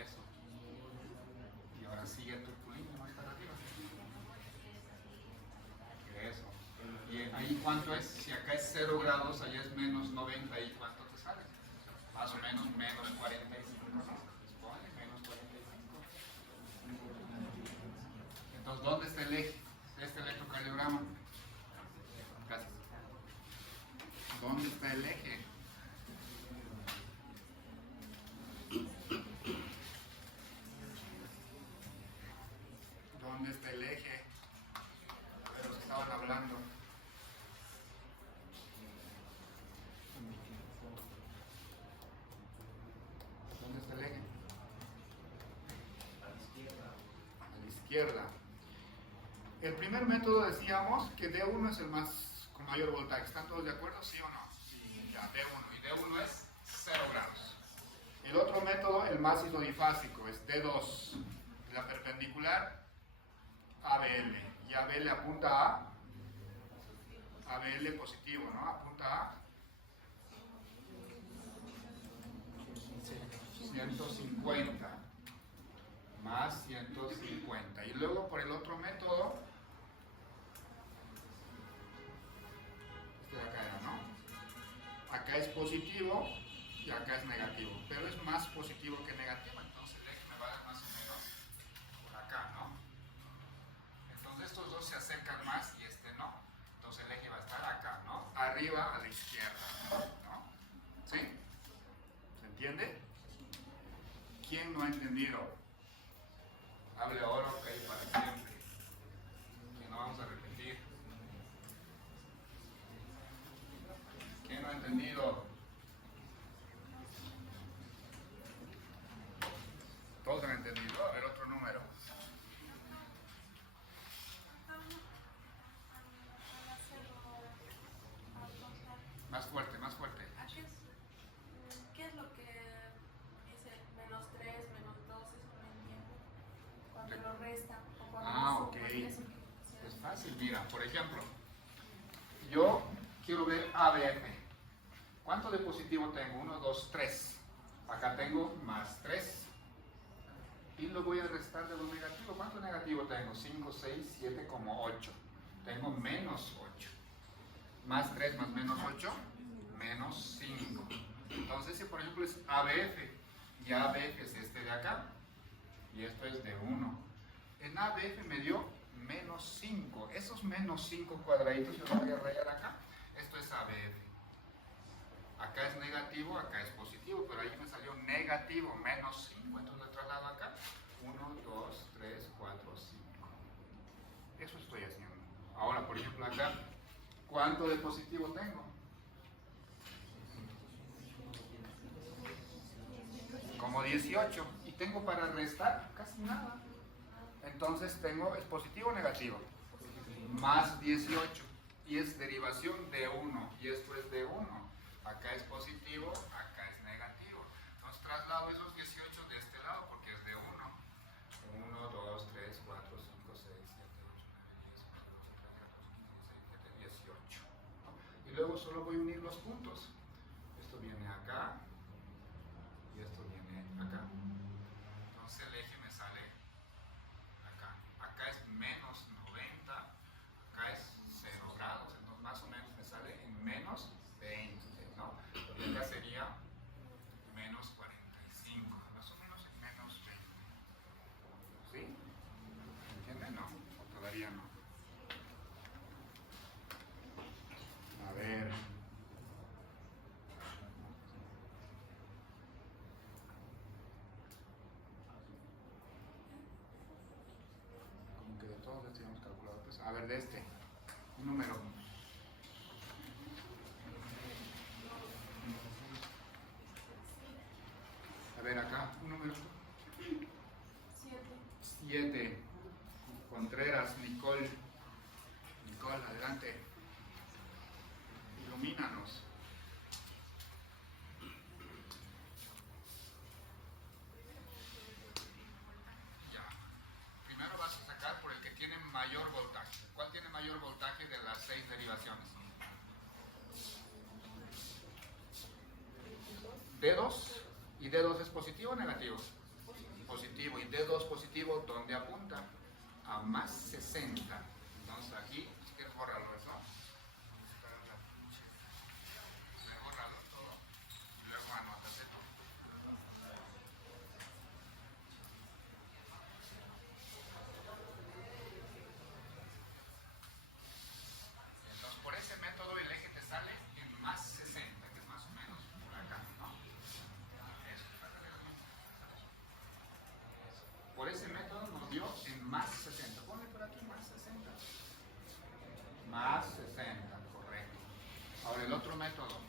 Eso. Y ahora sigue tu línea más para arriba. Eso. Y ahí ¿cuánto es? Si acá es 0 grados, allá es menos 90, ¿y cuánto te sale? Más o menos menos 45, ¿no? Ponle menos 45. Entonces, ¿dónde está el eje de este electrocardiograma? Gracias. ¿Dónde está el eje? ¿Dónde está el eje? De los que estaban hablando. ¿Dónde está el eje? A la izquierda. El primer método decíamos que D1 es el más con mayor voltaje. ¿Están todos de acuerdo? ¿Sí o no? Sí, ya, D1. Y D1 es 0 grados. El otro método, el más isodifásico, es D2. La perpendicular, ABL. Y ABL apunta a ABL positivo, ¿no? Apunta a 150 más 150. Y luego por el otro método, este de acá era, ¿no? Acá es positivo y acá es negativo, pero es más positivo que negativo, entonces el eje me va a dar más o menos por acá, ¿no? Entonces estos dos se acercan más y este no, entonces el eje va a estar acá, ¿no? Arriba a la izquierda, ¿no? ¿Sí? ¿Se entiende? ¿Quién no ha entendido? Hable ahora o cae para siempre, que no vamos a repetir. ¿Quién no ha entendido? Todos han entendido. A ver, otro número. Más fuerte, más fuerte. ¿Qué es lo que dice menos 3, menos 2? Eso no entiendo. Cuando lo restan o cuando lo Ok. suman, eso. Es fácil, mira, por ejemplo, yo quiero ver ABF. ¿Cuánto de positivo tengo? 1, 2, 3. Acá tengo más 3. Y lo voy a restar de lo negativo. ¿Cuánto negativo tengo? 5, 6, 7, como 8. Tengo menos 8. Más 3 más menos 8, menos 5. Entonces, si por ejemplo es ABF, y ABF es este de acá, y esto es de 1. En ABF me dio menos 5. Esos menos 5 cuadraditos yo los voy a rayar acá. Esto es ABF. Acá es negativo, acá es positivo, pero ahí me salió negativo, menos 5. Entonces lo traslado acá. 1, 2, 3, 4, 5. Eso estoy haciendo. Ahora, por ejemplo, acá, ¿cuánto de positivo tengo? Como 18. ¿Y tengo para restar? Casi nada. Entonces tengo, ¿es positivo o negativo? más 18. Y es derivación de 1. Y esto es de 1. Acá es positivo, acá es negativo. Entonces traslado esos 18 de este lado porque es de 1. 1, 2, 3, 4, 5, 6, 7, 8, 9, 10, 11, 12, 13, 14, 15, 16, 17, 18. ¿No? Y luego solo voy a unir los puntos. Esto viene acá y esto viene acá. Entonces el eje me sale acá. Acá es menos 90, acá es 0 grados, entonces más o menos me sale en menos 20, ¿no? Porque acá sería menos 45, más o menos en menos 20. ¿Sí? ¿Entienden? No, o todavía no. A ver. Como que de todos les tenemos calculado. Pues, a ver, de este. Un número. A ver, acá. Un número. 7. Contreras, Nicole. Nicole, adelante. Ilumínanos. Ya. Primero vas a sacar por el que tiene mayor voltaje. ¿Cuál tiene mayor voltaje de las 6 derivaciones? D2. ¿Y D2 es positivo o negativo? Positivo. ¿Y D2 positivo dónde apunta? A más 60. Entonces aquí, si quieres borrarlo eso. Bórralo todo. Y luego anótate tú. Entonces por ese método el eje te sale en más 60, que es más o menos por acá, ¿no? Eso. Por ese método nos dio en más 60. Ponle por aquí más 60. Más 60, correcto. Ahora el otro método.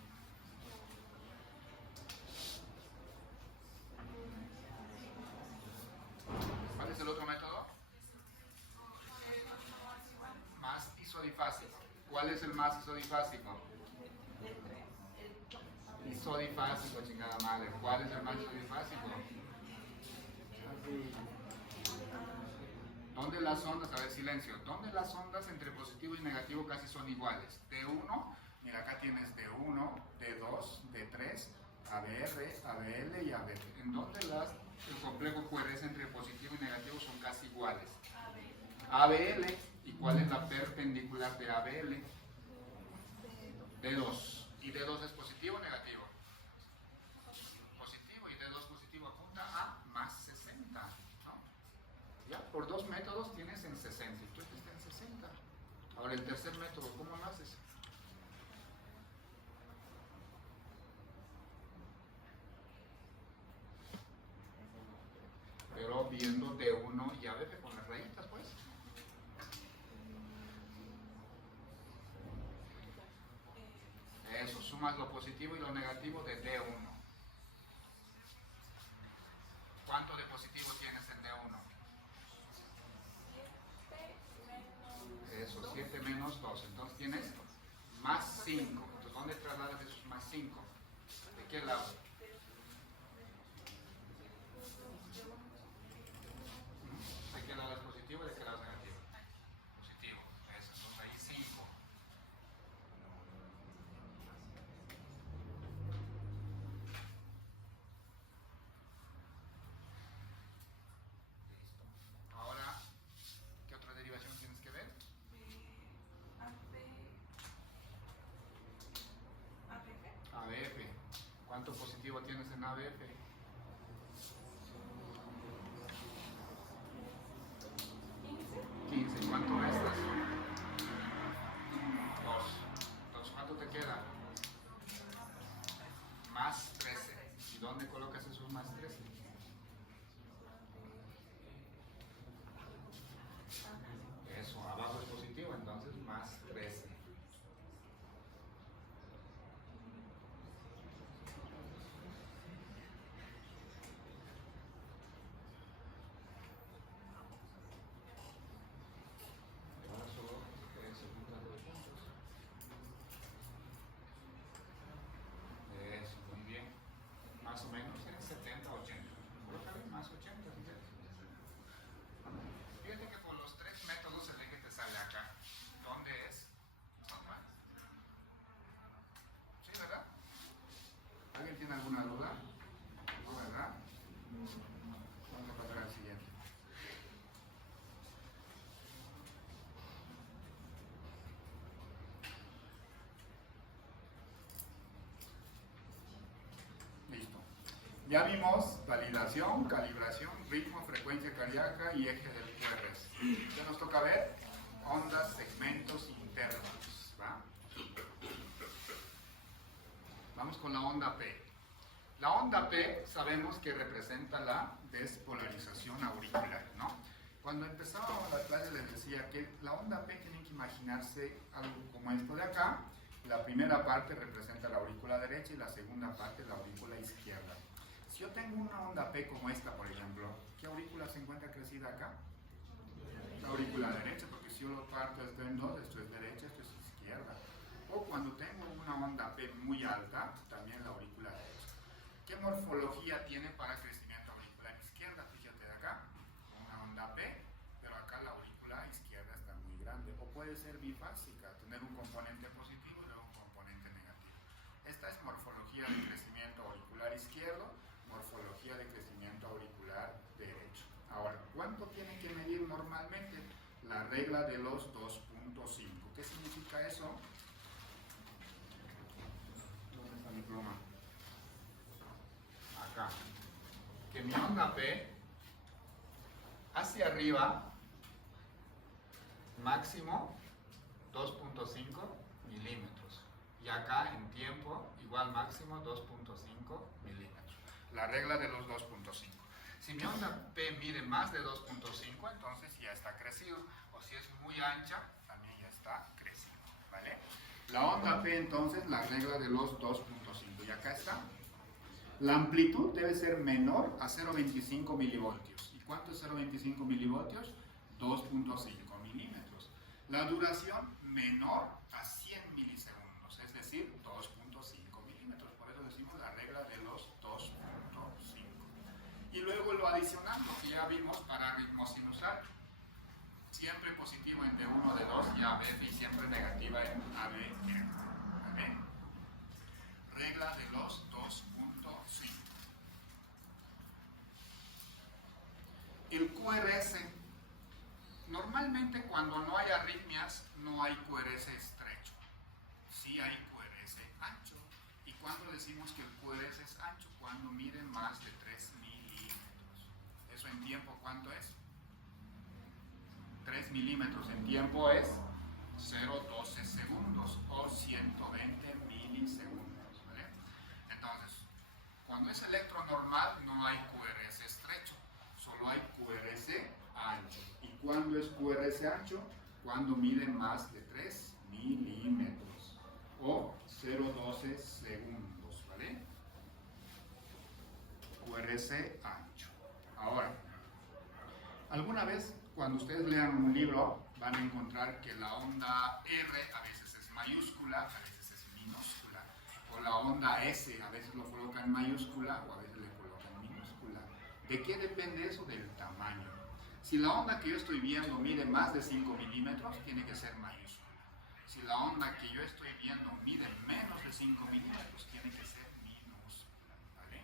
¿Cuál es el otro método? Más isodifásico. ¿Cuál es el más isodifásico? Isodifásico, chingada madre. ¿Cuál es el más isodifásico? ¿Dónde las ondas? A ver, silencio. ¿Dónde las ondas entre positivo y negativo casi son iguales? D1, mira, acá tienes D1, D2, D3, ABR, ABL y ABL. ¿En dónde el complejo QRS entre positivo y negativo son casi iguales? ABL. ¿Y cuál es la perpendicular de ABL? D2. ¿Y D2 es positivo o negativo? Positivo. ¿Y D2 positivo apunta a más 60? ¿No? Ya, por dos métodos tienes en 60. Y tú estás en 60. Ahora el tercer método, ¿cómo lo haces? Pero viendo D1 y ABF con las rayitas, pues. Eso, sumas lo positivo y lo negativo de D1. ¿Cuánto de positivo tienes en D1? Eso, 7 menos 2. Entonces tienes más 5. Entonces, ¿dónde trasladas esos más 5? ¿De qué lado? ¿De qué lado es positivo y de qué lado es negativo? Positivo. Eso, entonces ahí 5. Listo. Ahora, ¿qué otra derivación tienes que ver? ABF. ¿Cuánto positivo tienes en ABF? 15. ¿Cuánto restas? 2. Entonces, ¿cuánto te queda? Más 13. ¿Y dónde colocas esos más 13? Eso, abajo es positivo, entonces más 13. Ahora solo ¿Alguna duda? No, ¿verdad? Vamos a pasar al siguiente. Listo. Ya vimos validación, calibración, ritmo, frecuencia cardíaca y eje del QRS. Ya nos toca ver ondas, segmentos, intervalos. ¿Va? Vamos con la onda P. La onda P sabemos que representa la despolarización auricular, ¿no? Cuando empezábamos la clase les decía que la onda P tienen que imaginarse algo como esto de acá. La primera parte representa la aurícula derecha y la segunda parte la aurícula izquierda. Si yo tengo una onda P como esta, por ejemplo, ¿qué aurícula se encuentra crecida acá? La aurícula derecha, porque si yo lo parto esto en dos, esto es derecha, esto es izquierda. O cuando tengo una onda P muy alta, también la aurícula derecha. ¿Qué morfología tiene para crecimiento auricular izquierda? Fíjate de acá, una onda P, pero acá la aurícula izquierda está muy grande. O puede ser bifásica, tener un componente positivo y luego un componente negativo. Esta es morfología de crecimiento auricular izquierdo, morfología de crecimiento auricular derecho. Ahora, ¿cuánto tiene que medir normalmente? La regla de los 2.5. ¿Qué significa eso? ¿Dónde está mi pluma? Acá. Que mi onda P hacia arriba máximo 2.5 milímetros y acá en tiempo igual máximo 2.5 milímetros. La regla de los 2.5. Si mi onda P mide más de 2.5, entonces ya está crecido, o si es muy ancha también ya está crecido, ¿vale? La onda P entonces, la regla de los 2.5, y acá está. La amplitud debe ser menor a 0.25 milivoltios. ¿Y cuánto es 0.25 milivoltios? 2.5 milímetros. La duración menor a 100 milisegundos, es decir, 2.5 milímetros. Por eso decimos la regla de los 2.5. Y luego lo adicional, lo que ya vimos para ritmo sinusal. Siempre positivo en D1, D2 y AB, y siempre negativa en ABR. ¿Vale? Regla de los 2.5. El QRS. Normalmente cuando no hay arritmias no hay QRS estrecho. Sí hay QRS ancho. ¿Y cuándo decimos que el QRS es ancho? Cuando mide más de 3 milímetros. ¿Eso en tiempo cuánto es? 3 milímetros en tiempo es 0,12 segundos o 120 milisegundos. ¿Vale? Entonces, cuando es electro normal no hay QRS estrecho, solo hay QRS ancho. ¿Y cuándo es QRS ancho? Cuando mide más de 3 milímetros o 0,12 segundos. ¿Vale? QRS ancho. Ahora, alguna vez cuando ustedes lean un libro van a encontrar que la onda R a veces es mayúscula, a veces es minúscula, o la onda S a veces lo colocan mayúscula o a veces le colocan minúscula. ¿De qué depende eso? Del tamaño. Si la onda que yo estoy viendo mide más de 5 milímetros, tiene que ser mayúscula. Si la onda que yo estoy viendo mide menos de 5 milímetros, tiene que ser minúscula. ¿Vale?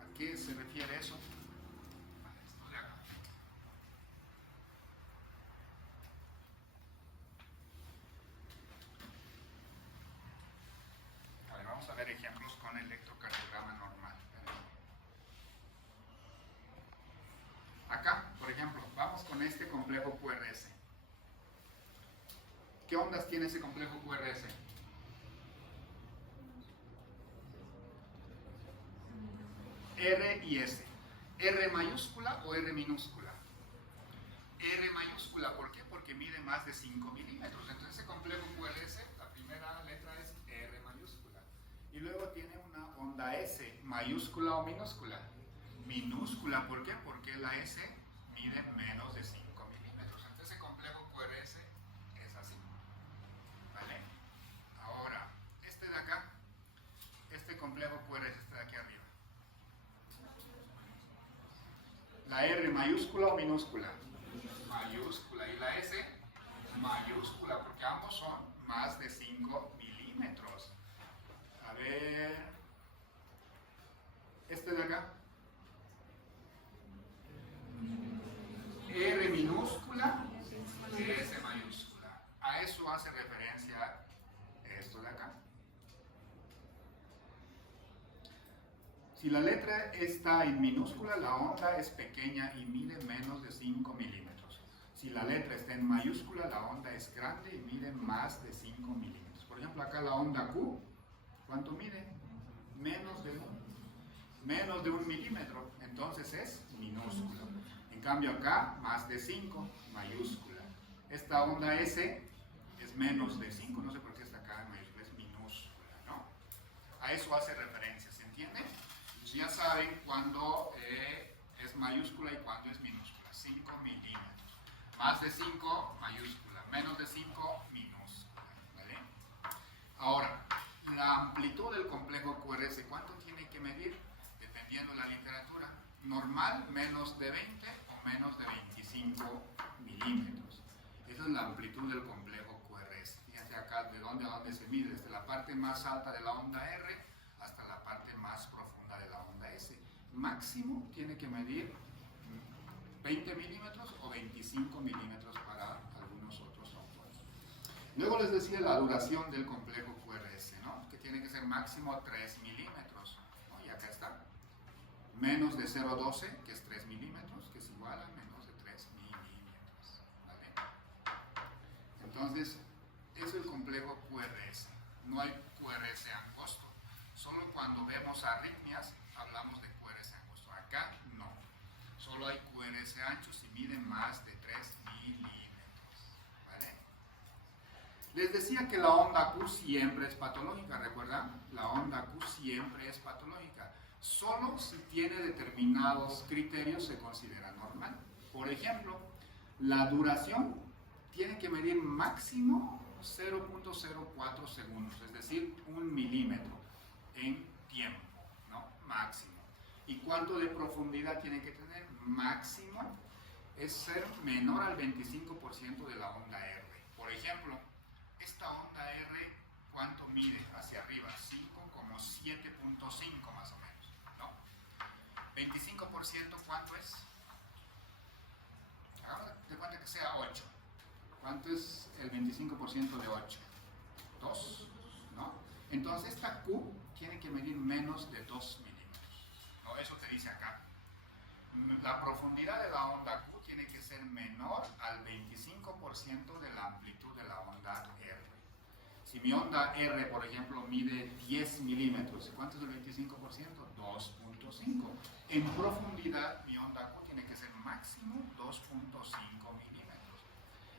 ¿A qué se refiere eso? Vamos a ver ejemplos con electrocardiograma normal. Acá, por ejemplo, vamos con este complejo QRS. ¿Qué ondas tiene ese complejo QRS? R y S. ¿R mayúscula o R minúscula? R mayúscula, ¿por qué? Porque mide más de 5 milímetros. Entonces ese complejo QRS, la primera letra es R mayúscula. Y luego tiene una onda S, mayúscula o minúscula. Minúscula, ¿por qué? Porque la S mide menos de 5 milímetros. Entonces ese complejo QRS es así. ¿Vale? Ahora, este de acá, este complejo QRS, este de aquí arriba. ¿La R mayúscula o minúscula? Mayúscula. ¿Y la S? Mayúscula, porque ambos son más de 5 milímetros. A ver, Este de acá. R minúscula, S mayúscula. A eso hace referencia esto de acá. Si la letra está en minúscula, la onda es pequeña y mide menos de 5 milímetros. Si la letra está en mayúscula, la onda es grande y mide más de 5 milímetros. Por ejemplo, acá la onda Q, ¿cuánto mide? Menos de un milímetro, entonces es minúscula. En cambio acá, más de 5, mayúscula. Esta onda S es menos de 5, no sé por qué está acá en mayúscula, es minúscula, ¿no? A eso hace referencia, ¿se entiende? Entonces ya saben cuándo es mayúscula y cuándo es minúscula. 5 milímetros. Más de 5, mayúscula. Menos de 5, minúscula. ¿Vale? Ahora, la amplitud del complejo QRS, ¿cuánto tiene que medir? Dependiendo de la literatura. Normal, menos de 20 o menos de 25 milímetros. Esa es la amplitud del complejo QRS. Fíjense acá de dónde a dónde se mide, desde la parte más alta de la onda R hasta la parte más profunda de la onda S. Máximo tiene que medir 20 milímetros o 25 milímetros para algunos otros autores. Luego les decía la duración del complejo QRS, ¿no? Que tiene que ser máximo 3 milímetros, ¿no? Y acá está. Menos de 0,12, que es 3 milímetros, que es igual a menos de 3 milímetros. ¿Vale? Entonces, eso es el complejo QRS. No hay QRS angosto. Solo cuando vemos arritmias hablamos de QRS angosto. Acá no. Solo hay QRS anchos si miden más de 3 milímetros. ¿Vale? Les decía que la onda Q siempre es patológica, ¿recuerdan? La onda Q siempre es patológica. Solo si tiene determinados criterios se considera normal. Por ejemplo, la duración tiene que medir máximo 0.04 segundos, es decir, 1 milímetro en tiempo, ¿no? Máximo. ¿Y cuánto de profundidad tiene que tener? Máximo es ser menor al 25% de la onda R. Por ejemplo, esta onda R, ¿cuánto mide hacia arriba? 5, como 7.5 más o menos, ¿no? 25%, ¿cuánto es? Hagamos de cuenta que sea 8. ¿Cuánto es el 25% de 8? 2, ¿no? Entonces esta Q tiene que medir menos de 2 milímetros, ¿no? Eso te dice acá. La profundidad de la onda Q tiene que ser menor al 25% de la amplitud de la onda R. Si mi onda R, por ejemplo, mide 10 milímetros, ¿cuánto es el 25%? 2.5. En profundidad, mi onda Q tiene que ser máximo 2.5 milímetros.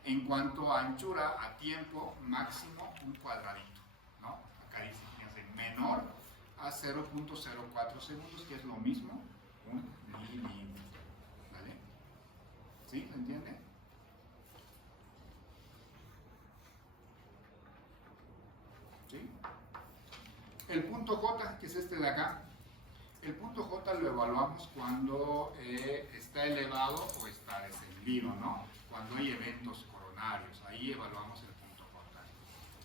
En cuanto a anchura, a tiempo, máximo un cuadradito, ¿no? Acá dice, fíjense, menor a 0.04 segundos, que es lo mismo, un milímetro. ¿Vale? ¿Sí? ¿Se entiende? ¿Sí? El punto J, que es este de acá, el punto J lo evaluamos cuando está elevado o está descendido, ¿no? Cuando hay eventos coronarios, ahí evaluamos el punto J.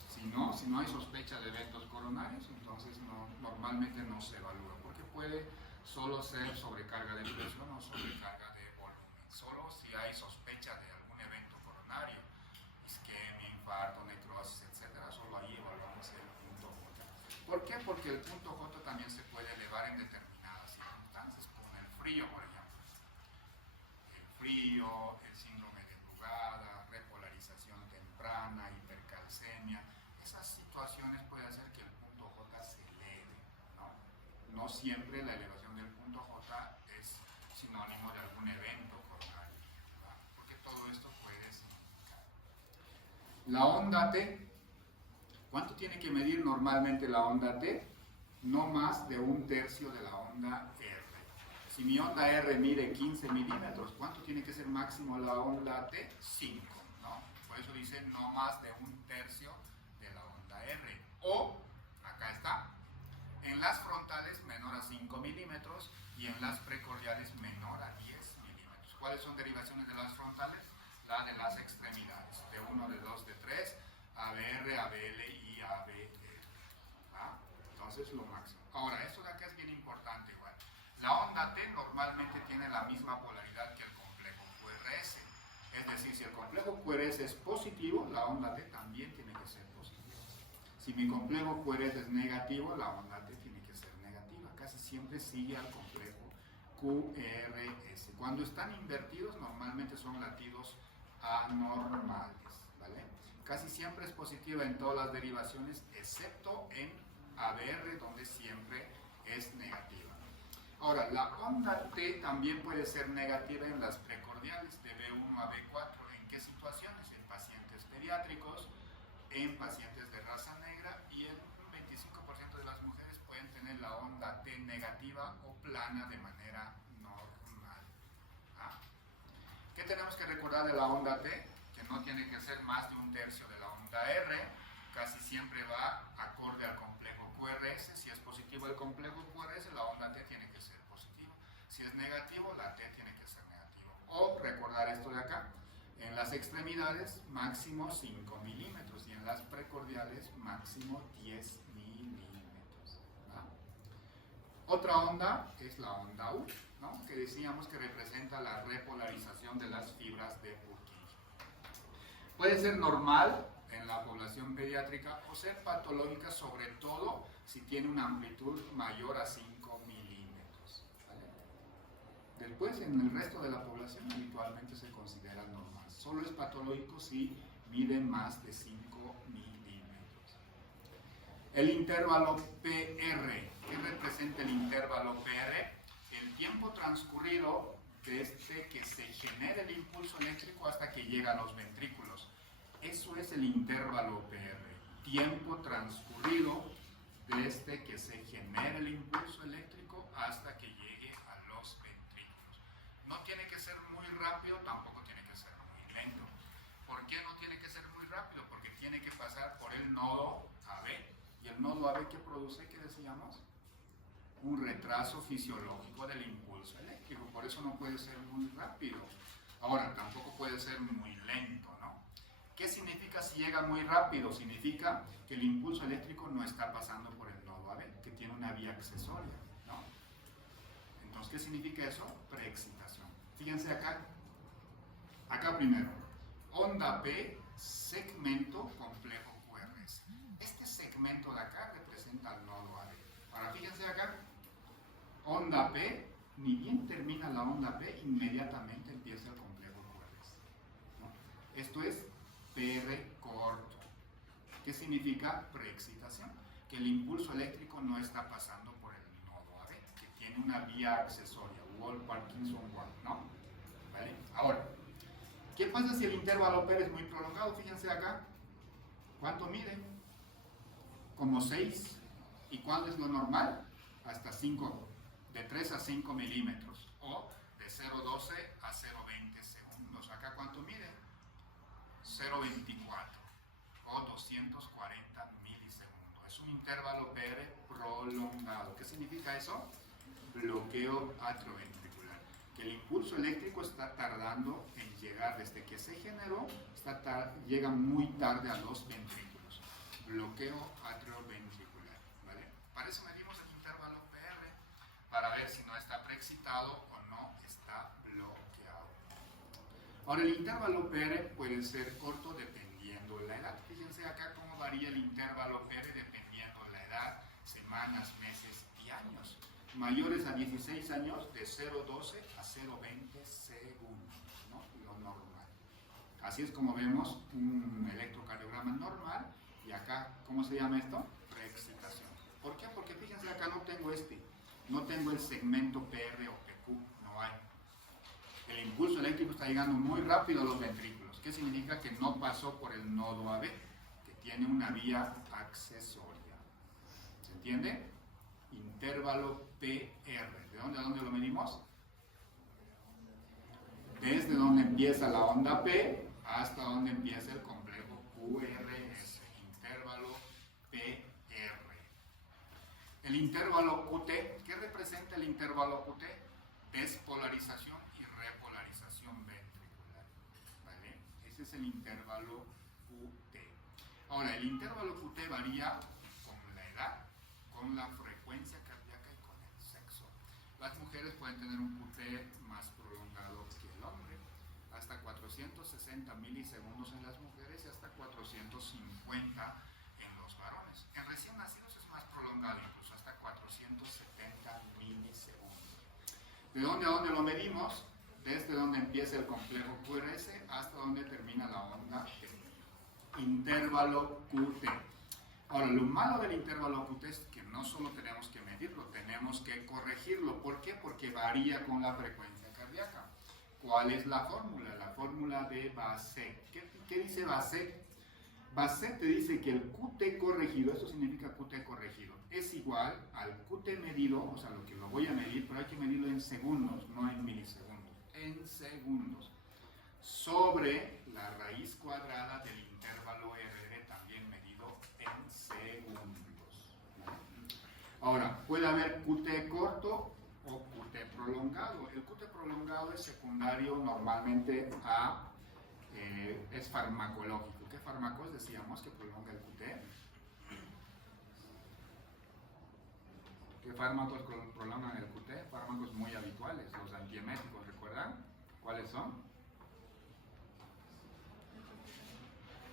Si no hay sospecha de eventos coronarios, entonces normalmente no se evalúa, porque puede solo ser sobrecarga de presión o sobrecarga de volumen. Solo si hay sospecha de algún evento coronario, isquemia, infarto, necrosis, etc., solo ahí evaluamos el punto J. ¿Por qué? Porque el punto J también se puede elevar en determinadas circunstancias, como el frío, por ejemplo. El frío, el síndrome de Brugada, repolarización temprana, hipercalcemia. Esas situaciones puede hacer que el punto J se eleve, ¿no? No siempre la elevación del punto J es sinónimo de algún evento coronario, ¿verdad? Porque todo esto puede significar. La onda T. ¿Cuánto tiene que medir normalmente la onda T? No más de 1/3 de la onda R. Si mi onda R mide 15 milímetros, ¿cuánto tiene que ser máximo la onda T? 5, ¿no? Por eso dice no más de 1/3 de la onda R. O, acá está, en las frontales menor a 5 milímetros y en las precordiales menor a 10 milímetros. ¿Cuáles son derivaciones de las frontales? La de las extremidades, de 1, de 2, de 3, ABR, ABL y ABR. ¿Ah? Entonces lo máximo. Ahora, esto de acá es bien importante igual. onda T normalmente tiene la misma polaridad que el complejo QRS. Es decir, si el complejo QRS es positivo, la onda T también tiene que ser positiva. Si mi complejo QRS es negativo, la onda T tiene que ser negativa. Casi siempre sigue al complejo QRS. Cuando están invertidos, normalmente son latidos anormales, ¿vale? Casi siempre es positiva en todas las derivaciones, excepto en ABR, donde siempre es negativa. Ahora, la onda T también puede ser negativa en las precordiales, de B1 a B4. ¿En qué situaciones? En pacientes pediátricos, en pacientes de raza negra, y en un 25% de las mujeres pueden tener la onda T negativa o plana de manera normal. ¿Ah? ¿Qué tenemos que recordar de la onda T? Que no tiene que ser más de un tercio de la onda R, casi siempre va acorde al complejo QRS. Si es positivo el complejo QRS, la onda T tiene que ser positiva. Si es negativo, la T tiene que ser negativa. O recordar esto de acá, en las extremidades máximo 5 milímetros y en las precordiales máximo 10 milímetros. ¿No? Otra onda es la onda U, ¿no? Que decíamos que representa la repolarización de las fibras de Purkinje. Puede ser normal en la población pediátrica o ser patológica, sobre todo si tiene una amplitud mayor a 5 milímetros. ¿Vale? Después, en el resto de la población habitualmente se considera normal. Solo es patológico si mide más de 5 milímetros. El intervalo PR. ¿Qué representa el intervalo PR? El tiempo transcurrido desde que se genera el impulso eléctrico hasta que llega a los ventrículos. Eso es el intervalo PR. Tiempo transcurrido desde que se genera el impulso eléctrico hasta que llegue a los ventrículos. No tiene que ser muy rápido, tampoco tiene que ser muy lento. ¿Por qué no tiene que ser muy rápido? Porque tiene que pasar por el nodo AB. ¿Y el nodo AB qué produce? ¿Qué decíamos? Un retraso fisiológico del impulso eléctrico. Por eso no puede ser muy rápido. Ahora, tampoco puede ser muy lento, ¿no? ¿Qué significa si llega muy rápido? Significa que el impulso eléctrico no está pasando por el nodo AB, que tiene una vía accesoria, ¿no? Entonces, ¿qué significa eso? Preexcitación. Fíjense acá. Acá primero. Onda P, segmento complejo QRS. Este segmento de acá representa el nodo AB. Ahora, fíjense acá. Onda P, ni bien termina la onda P, inmediatamente empieza el complejo QRS, ¿no? Esto es PR corto. ¿Qué significa preexcitación? Que el impulso eléctrico no está pasando por el nodo AB, que tiene una vía accesoria, Wall-Parkinson-Wall, ¿no? ¿Vale? Ahora, ¿qué pasa si el intervalo PR es muy prolongado? Fíjense acá. ¿Cuánto mide? Como 6. ¿Y cuándo es lo normal? Hasta 5, de 3 a 5 milímetros, o de 0,12 a 0,20 segundos. ¿Acá cuánto mide? 0,24 o 240 milisegundos. Es un intervalo PR prolongado. ¿Qué significa eso? Bloqueo atrioventricular. Que el impulso eléctrico está tardando en llegar. Desde que se generó, llega muy tarde a los ventrículos. Bloqueo atrioventricular. ¿Vale? Para eso medimos el intervalo PR, para ver si no está preexcitado o no está bloqueado. Ahora, el intervalo PR puede ser corto dependiendo de la edad. Fíjense acá cómo varía el intervalo PR dependiendo de la edad, semanas, meses y años. Mayores a 16 años, de 0,12 a 0,20 segundos, ¿no? Lo normal. Así es como vemos un electrocardiograma normal. Y acá, ¿cómo se llama esto? Preexcitación. ¿Por qué? Porque fíjense acá no tengo no tengo el segmento PR o PQ, no hay. El impulso eléctrico está llegando muy rápido a los ventrículos. ¿Qué significa? Que no pasó por el nodo AB, que tiene una vía accesoria. ¿Se entiende? Intervalo PR. ¿De dónde a dónde lo medimos? Desde donde empieza la onda P hasta donde empieza el complejo QRS. Intervalo PR. El intervalo QT. ¿Qué representa el intervalo QT? Despolarización y repolarización ventricular. ¿Vale? Ese es el intervalo QT. Ahora, el intervalo QT varía con la edad, con la frecuencia cardíaca y con el sexo. Las mujeres pueden tener un QT más prolongado que el hombre, hasta 460 milisegundos en las mujeres y hasta 450 en los varones. En recién nacidos es más prolongado, incluso hasta 470 milisegundos. ¿De dónde a dónde lo medimos? Desde donde empieza el complejo QRS hasta donde termina la onda T. Intervalo QT. Ahora, lo malo del intervalo QT es que no solo tenemos que medirlo, tenemos que corregirlo. ¿Por qué? Porque varía con la frecuencia cardíaca. ¿Cuál es la fórmula? La fórmula de Basset. ¿Qué dice Basset? Basset te dice que el QT corregido, esto significa QT corregido, es igual al QT medido, o sea, lo que lo voy a medir, pero hay que medirlo en segundos, no en milisegundos, en segundos, sobre la raíz cuadrada del intervalo RR, también medido en segundos. Ahora, puede haber QT corto o QT prolongado. El QT prolongado es secundario normalmente a, es farmacológico. ¿Qué fármacos decíamos que prolonga el QT? ¿Qué fármacos prolongan el QT? Fármacos muy habituales, los antieméticos, ¿recuerdan? ¿Cuáles son?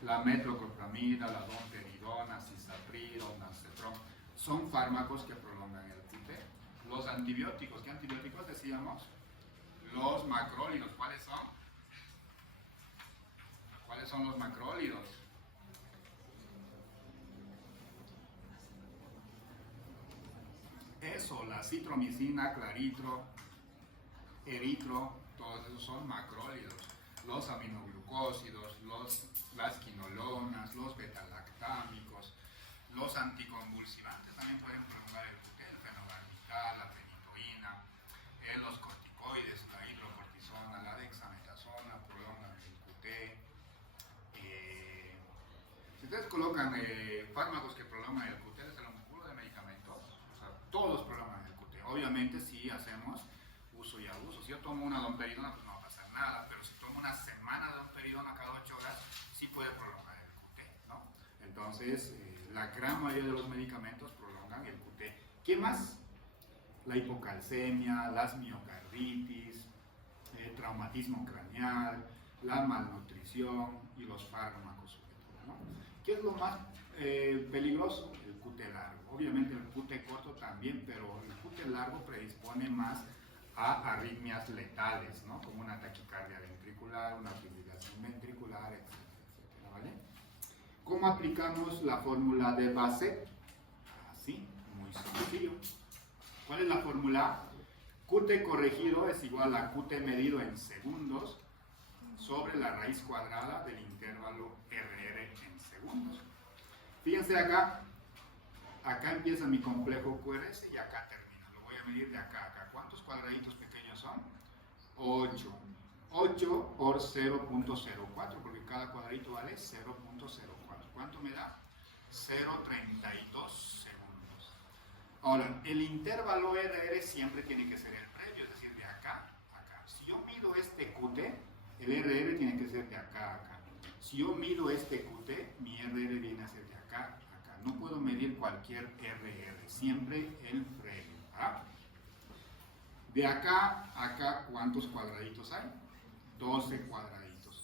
La metoclopramida, la domperidona, cisapril, ondansetron, son fármacos que prolongan el QT. Los antibióticos, ¿qué antibióticos decíamos? Los macrólidos, ¿cuáles son? ¿Cuáles son los macrólidos? Eso, la citromicina, claritro, eritro, todos esos son macrólidos. Los aminoglucósidos, las quinolonas, los betalactámicos, los anticonvulsivantes también pueden prolongar el QT, el fenobarbital, la fenitoína, los corticoides, la hidrocortisona, la dexametasona prolongan el QT. Si ustedes colocan fármacos que prolongan el QT, les sale un culo de medicamentos, o sea, todos prolongan el QT. Obviamente si hacemos uso y abuso. Si yo tomo una domperidona, pues no va a pasar nada, pero si tomo una semana de domperidona cada 8 horas, sí puede prolongar el QT, ¿no? Entonces, la gran mayoría de los medicamentos prolongan el QT. ¿Qué más? La hipocalcemia, las miocarditis, traumatismo craneal, la malnutrición y los fármacos, sobre todo, ¿no? ¿Qué es lo más peligroso? El QT largo. Obviamente el QT corto también, pero el QT largo predispone más a arritmias letales, ¿no? Como una taquicardia ventricular, una fibrilación ventricular, etcétera, etcétera, ¿vale? ¿Cómo aplicamos la fórmula de Basset? Así, muy sencillo. ¿Cuál es la fórmula? QT corregido es igual a QT medido en segundos sobre la raíz cuadrada del intervalo RR en segundos. Fíjense acá empieza mi complejo QRS y acá termina. Lo voy a medir de acá a acá. ¿Cuántos cuadraditos pequeños son? 8. 8 por 0.04, porque cada cuadradito vale 0.04. ¿Cuánto me da? 0.32 segundos. Ahora, el intervalo RR siempre tiene que ser el previo, es decir, de acá a acá. Si yo mido este QT, el RR tiene que ser de acá a acá. Si yo mido este QT, mi RR viene a ser de acá a acá. No puedo medir cualquier RR, siempre el previo. ¿Ah? De acá a acá, ¿cuántos cuadraditos hay? 12 cuadraditos.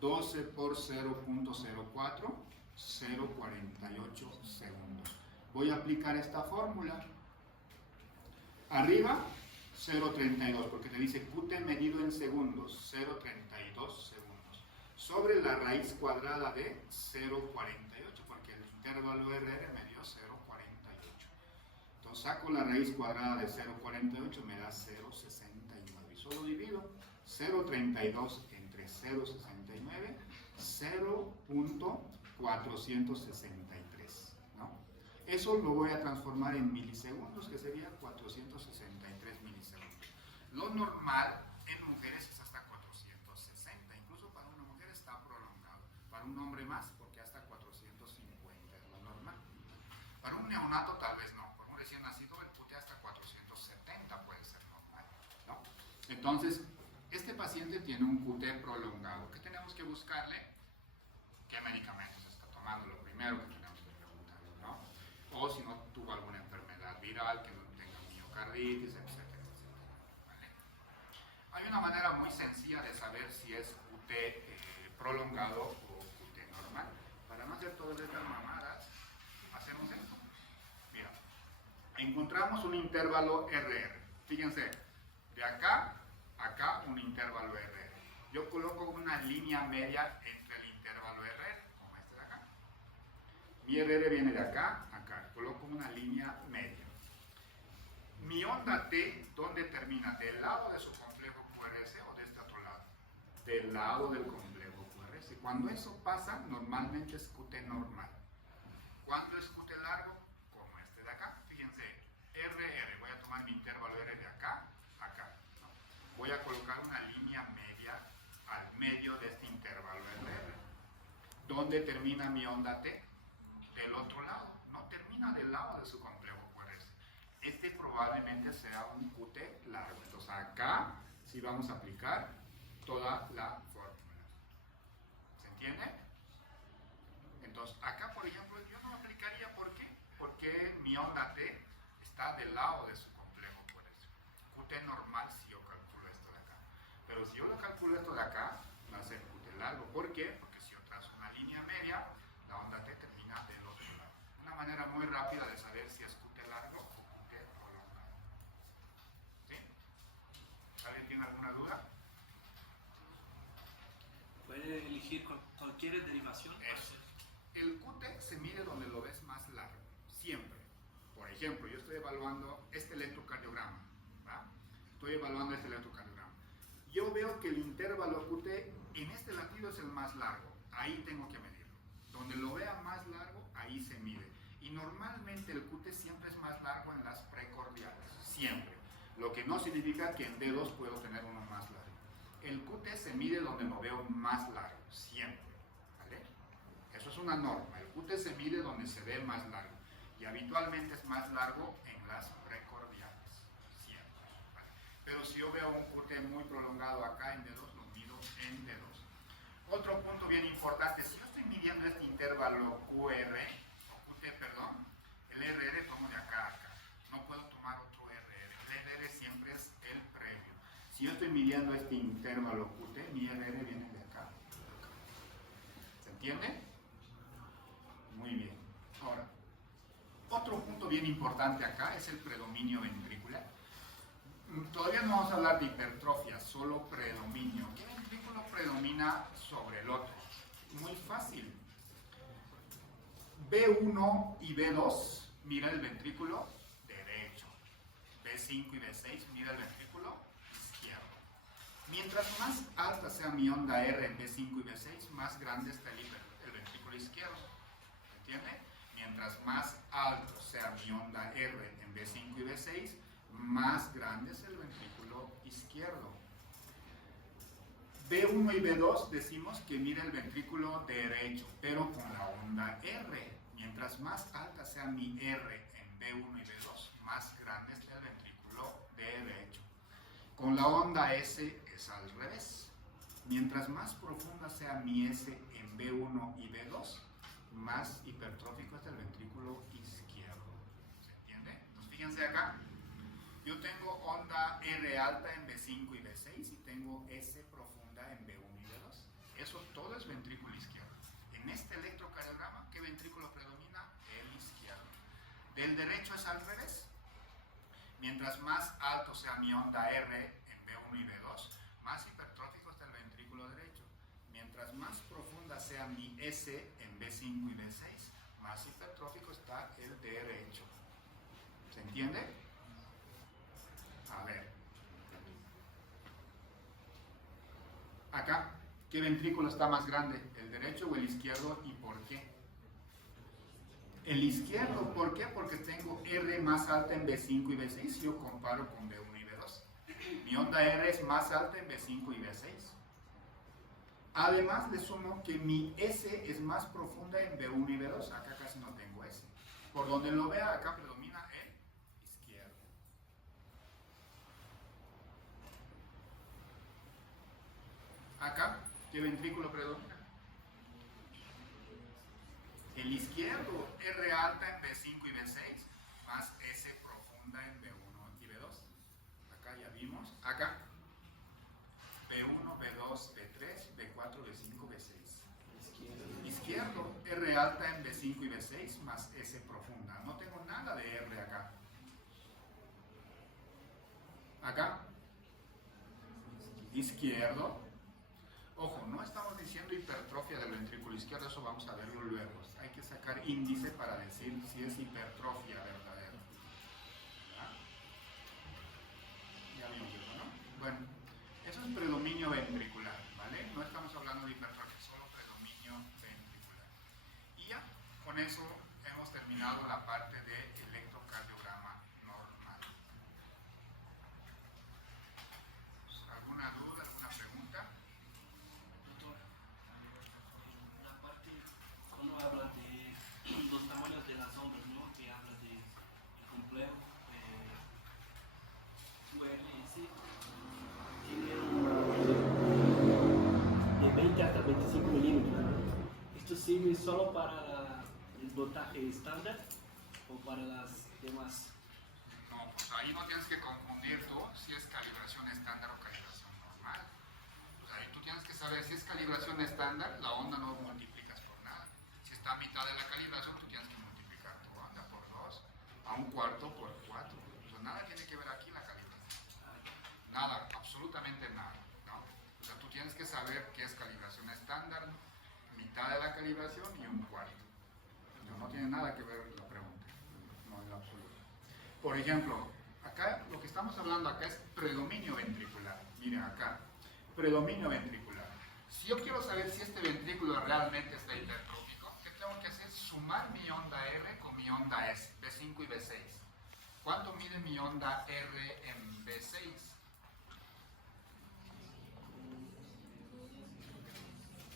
12 por 0.04, 0.48 segundos. Voy a aplicar esta fórmula. Arriba, 0.32, porque te dice QT medido en segundos, 0.32 segundos. Sobre la raíz cuadrada de 0.48, porque el intervalo RR me dio 0.48. Entonces saco la raíz cuadrada de 0.48, me da 0.69. Y solo divido 0.32 entre 0.69, 0.463. ¿No? Eso lo voy a transformar en milisegundos, que sería 463 milisegundos. Lo normal en mujeres es hasta 460, incluso para una mujer está prolongado. Para un hombre más, porque hasta 450 es lo normal. Para un neonato tal vez no, para un recién nacido el QT hasta 470 puede ser normal, ¿no? Entonces, este paciente tiene un QT prolongado. ¿Qué tenemos que buscarle? ¿Qué medicamentos está tomando? Lo primero que tenemos que preguntarle, ¿no? O si no tuvo alguna enfermedad viral, que no tenga miocarditis, etcétera, etcétera. Hay una manera muy sencilla de saber si es QT prolongado o QT normal. Para no hacer todas estas mamadas, hacemos esto. Mira, encontramos un intervalo RR. Fíjense, de acá a acá un intervalo RR. Yo coloco una línea media entre el intervalo RR, como este de acá. Mi RR viene de acá a acá. Coloco una línea media. Mi onda T, ¿dónde termina? ¿Del lado de su complejo QRS o de este otro lado? Del lado del complejo QRS. Cuando eso pasa, normalmente es QT normal. ¿Cuánto es QT largo? Como este de acá. Fíjense, RR. Voy a tomar mi intervalo R de acá a acá. ¿No? Voy a colocar una línea media al medio de este intervalo RR. ¿Dónde termina mi onda T? Del otro lado. No termina del lado de su complejo QRS. Este probablemente sea un QT largo. Entonces acá sí vamos a aplicar toda la fórmula. ¿Se entiende? Entonces acá, por ejemplo, yo no lo aplicaría. ¿Por qué? Porque mi onda T está del lado de su complejo QRS. QT normal si yo calculo esto de acá. Pero si yo lo calculo esto de acá, va a ser QT largo. ¿Por qué? Porque si yo trazo una línea media, la onda T termina del otro lado. Una manera muy rápida de saber si es QT largo o QT prolongado. ¿Sí? ¿Alguien tiene alguna duda? Puede elegir cualquier derivación. Eso. El QT se mide donde lo ves más largo, siempre. Por ejemplo, yo estoy evaluando este electrocardiograma. ¿Va? Estoy evaluando este electrocardiograma. Yo veo que el intervalo QT en este latido es el más largo. Ahí tengo que medirlo. Donde lo vea más largo, ahí se mide. Y normalmente el QT siempre es más largo en las precordiales. Siempre. Lo que no significa que en dedos puedo tener uno más largo. El QT se mide donde lo veo más largo. Siempre. ¿Vale? Eso es una norma. El QT se mide donde se ve más largo. Y habitualmente es más largo en las precordiales. Siempre. ¿Vale? Pero si yo veo un QT muy prolongado acá en dedos, lo mido en dedos. Otro punto bien importante, si yo estoy midiendo este intervalo QR, o QT, perdón, el RR tomo de acá a acá. No puedo tomar otro RR. El RR siempre es el previo. Si yo estoy midiendo este intervalo QT, mi RR viene de acá. ¿Se entiende? Muy bien. Ahora, otro punto bien importante acá es el predominio ventricular. Todavía no vamos a hablar de hipertrofia, solo predominio. ¿Qué ventrículo predomina sobre el otro? Muy fácil. B1 y B2, mira el ventrículo derecho. B5 y B6, mira el ventrículo izquierdo. Mientras más alta sea mi onda R en B5 y B6, más grande está el ventrículo izquierdo. ¿Entiende? Mientras más alto sea mi onda R en B5 y B6, más grande es el ventrículo izquierdo. B1 y B2 decimos que mira el ventrículo derecho, pero con la onda R. Mientras más alta sea mi R en B1 y B2, más grande es el ventrículo derecho. Con la onda S es al revés. Mientras más profunda sea mi S en B1 y B2, más hipertrófico es el ventrículo izquierdo. ¿Se entiende? Entonces fíjense acá. Yo tengo onda R alta en B5 y B6 y tengo S profunda en B1 y B2. Eso todo es ventrículo izquierdo. En este electrocardiograma, ¿qué ventrículo predomina? El izquierdo. Del derecho es al revés. Mientras más alto sea mi onda R en B1 y B2, más hipertrófico está el ventrículo derecho. Mientras más profunda sea mi S en B5 y B6, más hipertrófico está el derecho. ¿Se entiende? A ver. Acá, ¿qué ventrículo está más grande? ¿El derecho o el izquierdo y por qué? El izquierdo, ¿por qué? Porque tengo R más alta en B5 y B6 si yo comparo con B1 y B2. Mi onda R es más alta en B5 y B6. Además, le sumo que mi S es más profunda en B1 y B2. Acá casi no tengo S. Por donde lo vea, acá predomina el izquierdo. Acá, ¿qué ventrículo predomina? El izquierdo, R alta en B5 y B6, más S profunda en B1 y B2. Acá ya vimos. Acá, B2, B3, B4, B5, B6. Izquierdo, R alta en B5 y B6 más S profunda. No tengo nada de R acá. Acá. Izquierdo. Ojo, no estamos diciendo hipertrofia del ventrículo izquierdo, eso vamos a verlo luego. Hay que sacar índice para decir si es hipertrofia verdadera. ¿Verdad? Ya vimos eso, ¿no? Bueno, eso es predominio ventricular, ¿vale? No estamos hablando de hipertrofia, solo predominio ventricular. Y ya, con eso hemos terminado la parte de electrocardiograma normal. ¿Alguna duda, alguna pregunta? Doctor, la parte, cuando habla de los tamaños de las ondas, ¿no? Que habla de complejo, URS, tiene de 20 hasta 25 milímetros. ¿Esto sirve solo para el voltaje estándar o para las demás? No, pues ahí no tienes que confundir tú si es calibración estándar o calibración normal. Pues ahí tú tienes que saber si es calibración estándar, la onda no multiplicas por nada. Si está a mitad de la calibración, tú tienes que multiplicar tu onda por 2, a un cuarto por 4. Pues nada tiene que ver aquí la calibración. Nada, absolutamente nada, ¿no? O sea, tú tienes que saber qué es calibración estándar, mitad de la calibración y un cuarto. No tiene nada que ver la pregunta, no en lo absoluto. Por ejemplo, acá lo que estamos hablando acá es predominio ventricular. Miren acá, predominio ventricular. Si yo quiero saber si este ventrículo realmente está hipertrófico, ¿qué tengo que hacer? Sumar mi onda R con mi onda S, B5 y B6. ¿Cuánto mide mi onda R en B6?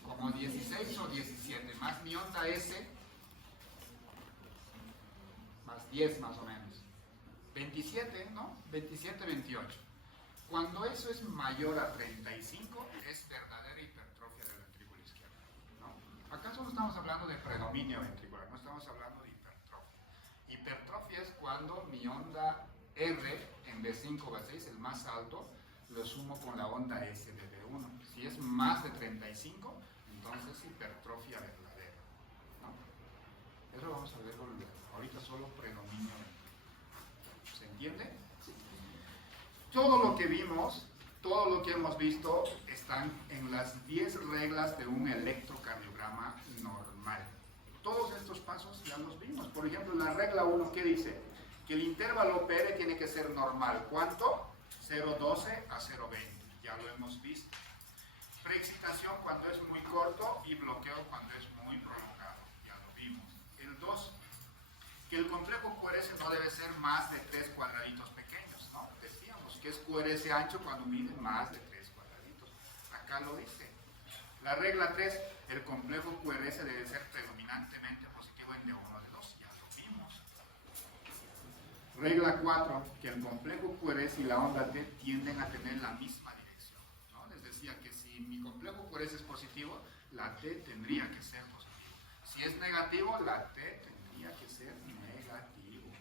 Como 16 o 17, más mi onda S, más 10 más o menos. 27, ¿no? 27, 28. Cuando eso es mayor a 35, es verdadera hipertrofia del ventrículo izquierdo, ¿no? Acá solo estamos hablando de predominio ventricular, no estamos hablando de hipertrofia. Hipertrofia es cuando mi onda R en B5 o B6, el más alto, lo sumo con la onda S de B1. Si es más de 35, entonces es hipertrofia verdadera, ¿no? Eso vamos a verlo luego. Ahorita solo predominio ventricular. ¿Se entiende? Todo lo que vimos, todo lo que hemos visto, están en las 10 reglas de un electrocardiograma normal. Todos estos pasos ya los vimos. Por ejemplo, la regla 1, ¿qué dice? Que el intervalo PR tiene que ser normal. ¿Cuánto? 0,12 a 0,20. Ya lo hemos visto. Preexcitación cuando es muy corto y bloqueo cuando es muy prolongado. Ya lo vimos. El 2, que el complejo QRS no debe ser más de 3 cuadraditos pequeños, ¿no? Decíamos que es QRS ancho cuando mide más de 3 cuadraditos. Acá lo dice. La regla 3, el complejo QRS debe ser predominantemente positivo en D1 de 2. Ya lo vimos. Regla 4, que el complejo QRS y la onda T tienden a tener la misma dirección, ¿no? Les decía que si mi complejo QRS es positivo, la T tendría que ser positivo. Si es negativo, la T tendría que ser negativo.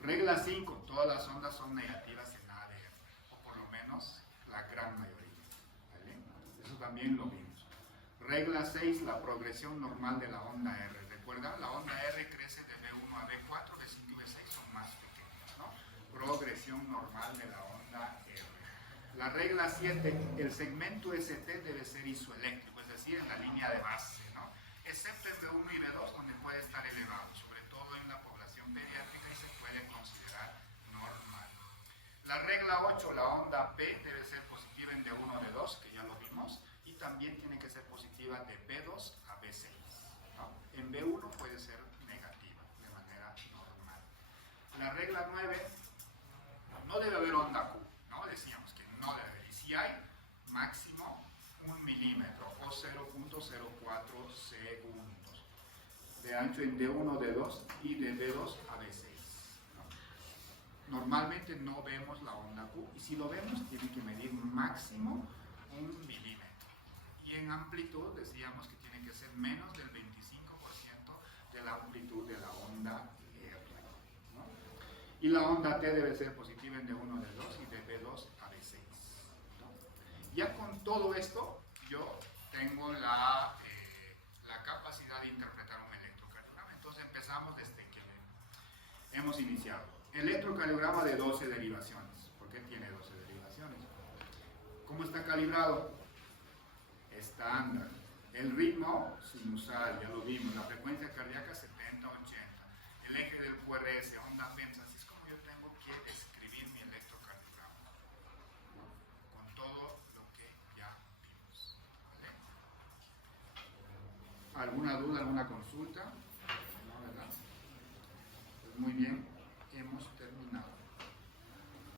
Regla 5, todas las ondas son negativas en ADR, o por lo menos la gran mayoría, ¿vale? Eso también lo vimos. Regla 6, la progresión normal de la onda R. ¿Recuerdan? La onda R crece de B1 a B4, B5 y B6 son más pequeños, ¿no? Progresión normal de la onda R. La regla 7, el segmento ST debe ser isoeléctrico, es decir, en la línea de base, ¿no? Excepto en B1 y B2, donde puede estar elevado, sobre todo en la población pediátrica y se puede considerar normal. La regla 8, la onda P debe ser positiva en D1 de 2, que ya lo vimos, y también tiene que ser positiva de B2 a B6, ¿no? En B1 puede ser negativa, de manera normal. La regla 9, no debe haber onda Q, ¿no? Decíamos que no debe haber, y si hay, máximo 1 milímetro o 0,04 segundos de ancho en D1 de 2 y de B2 a B6, ¿no? Normalmente no vemos la onda Q, y si lo vemos tiene que medir máximo 1 milímetro, y en amplitud decíamos que tiene que ser menos del 25% de la amplitud de la onda R, ¿no? Y la onda T debe ser positiva en D1 de 2 y de B2 a B6, ¿no? Ya con todo esto, yo tengo la capacidad de interpretar un electrocardiograma. Entonces empezamos desde que hemos iniciado. Electrocardiograma de 12 derivaciones. ¿Por qué tiene 12 derivaciones? ¿Cómo está calibrado? Estándar. El ritmo sinusal, ya lo vimos. La frecuencia cardíaca 70-80. El eje del QRS, onda PEMS. Así es como yo tengo que escribir mi electrocardiograma. Con todo lo que ya vimos. ¿Vale? ¿Alguna duda, alguna consulta?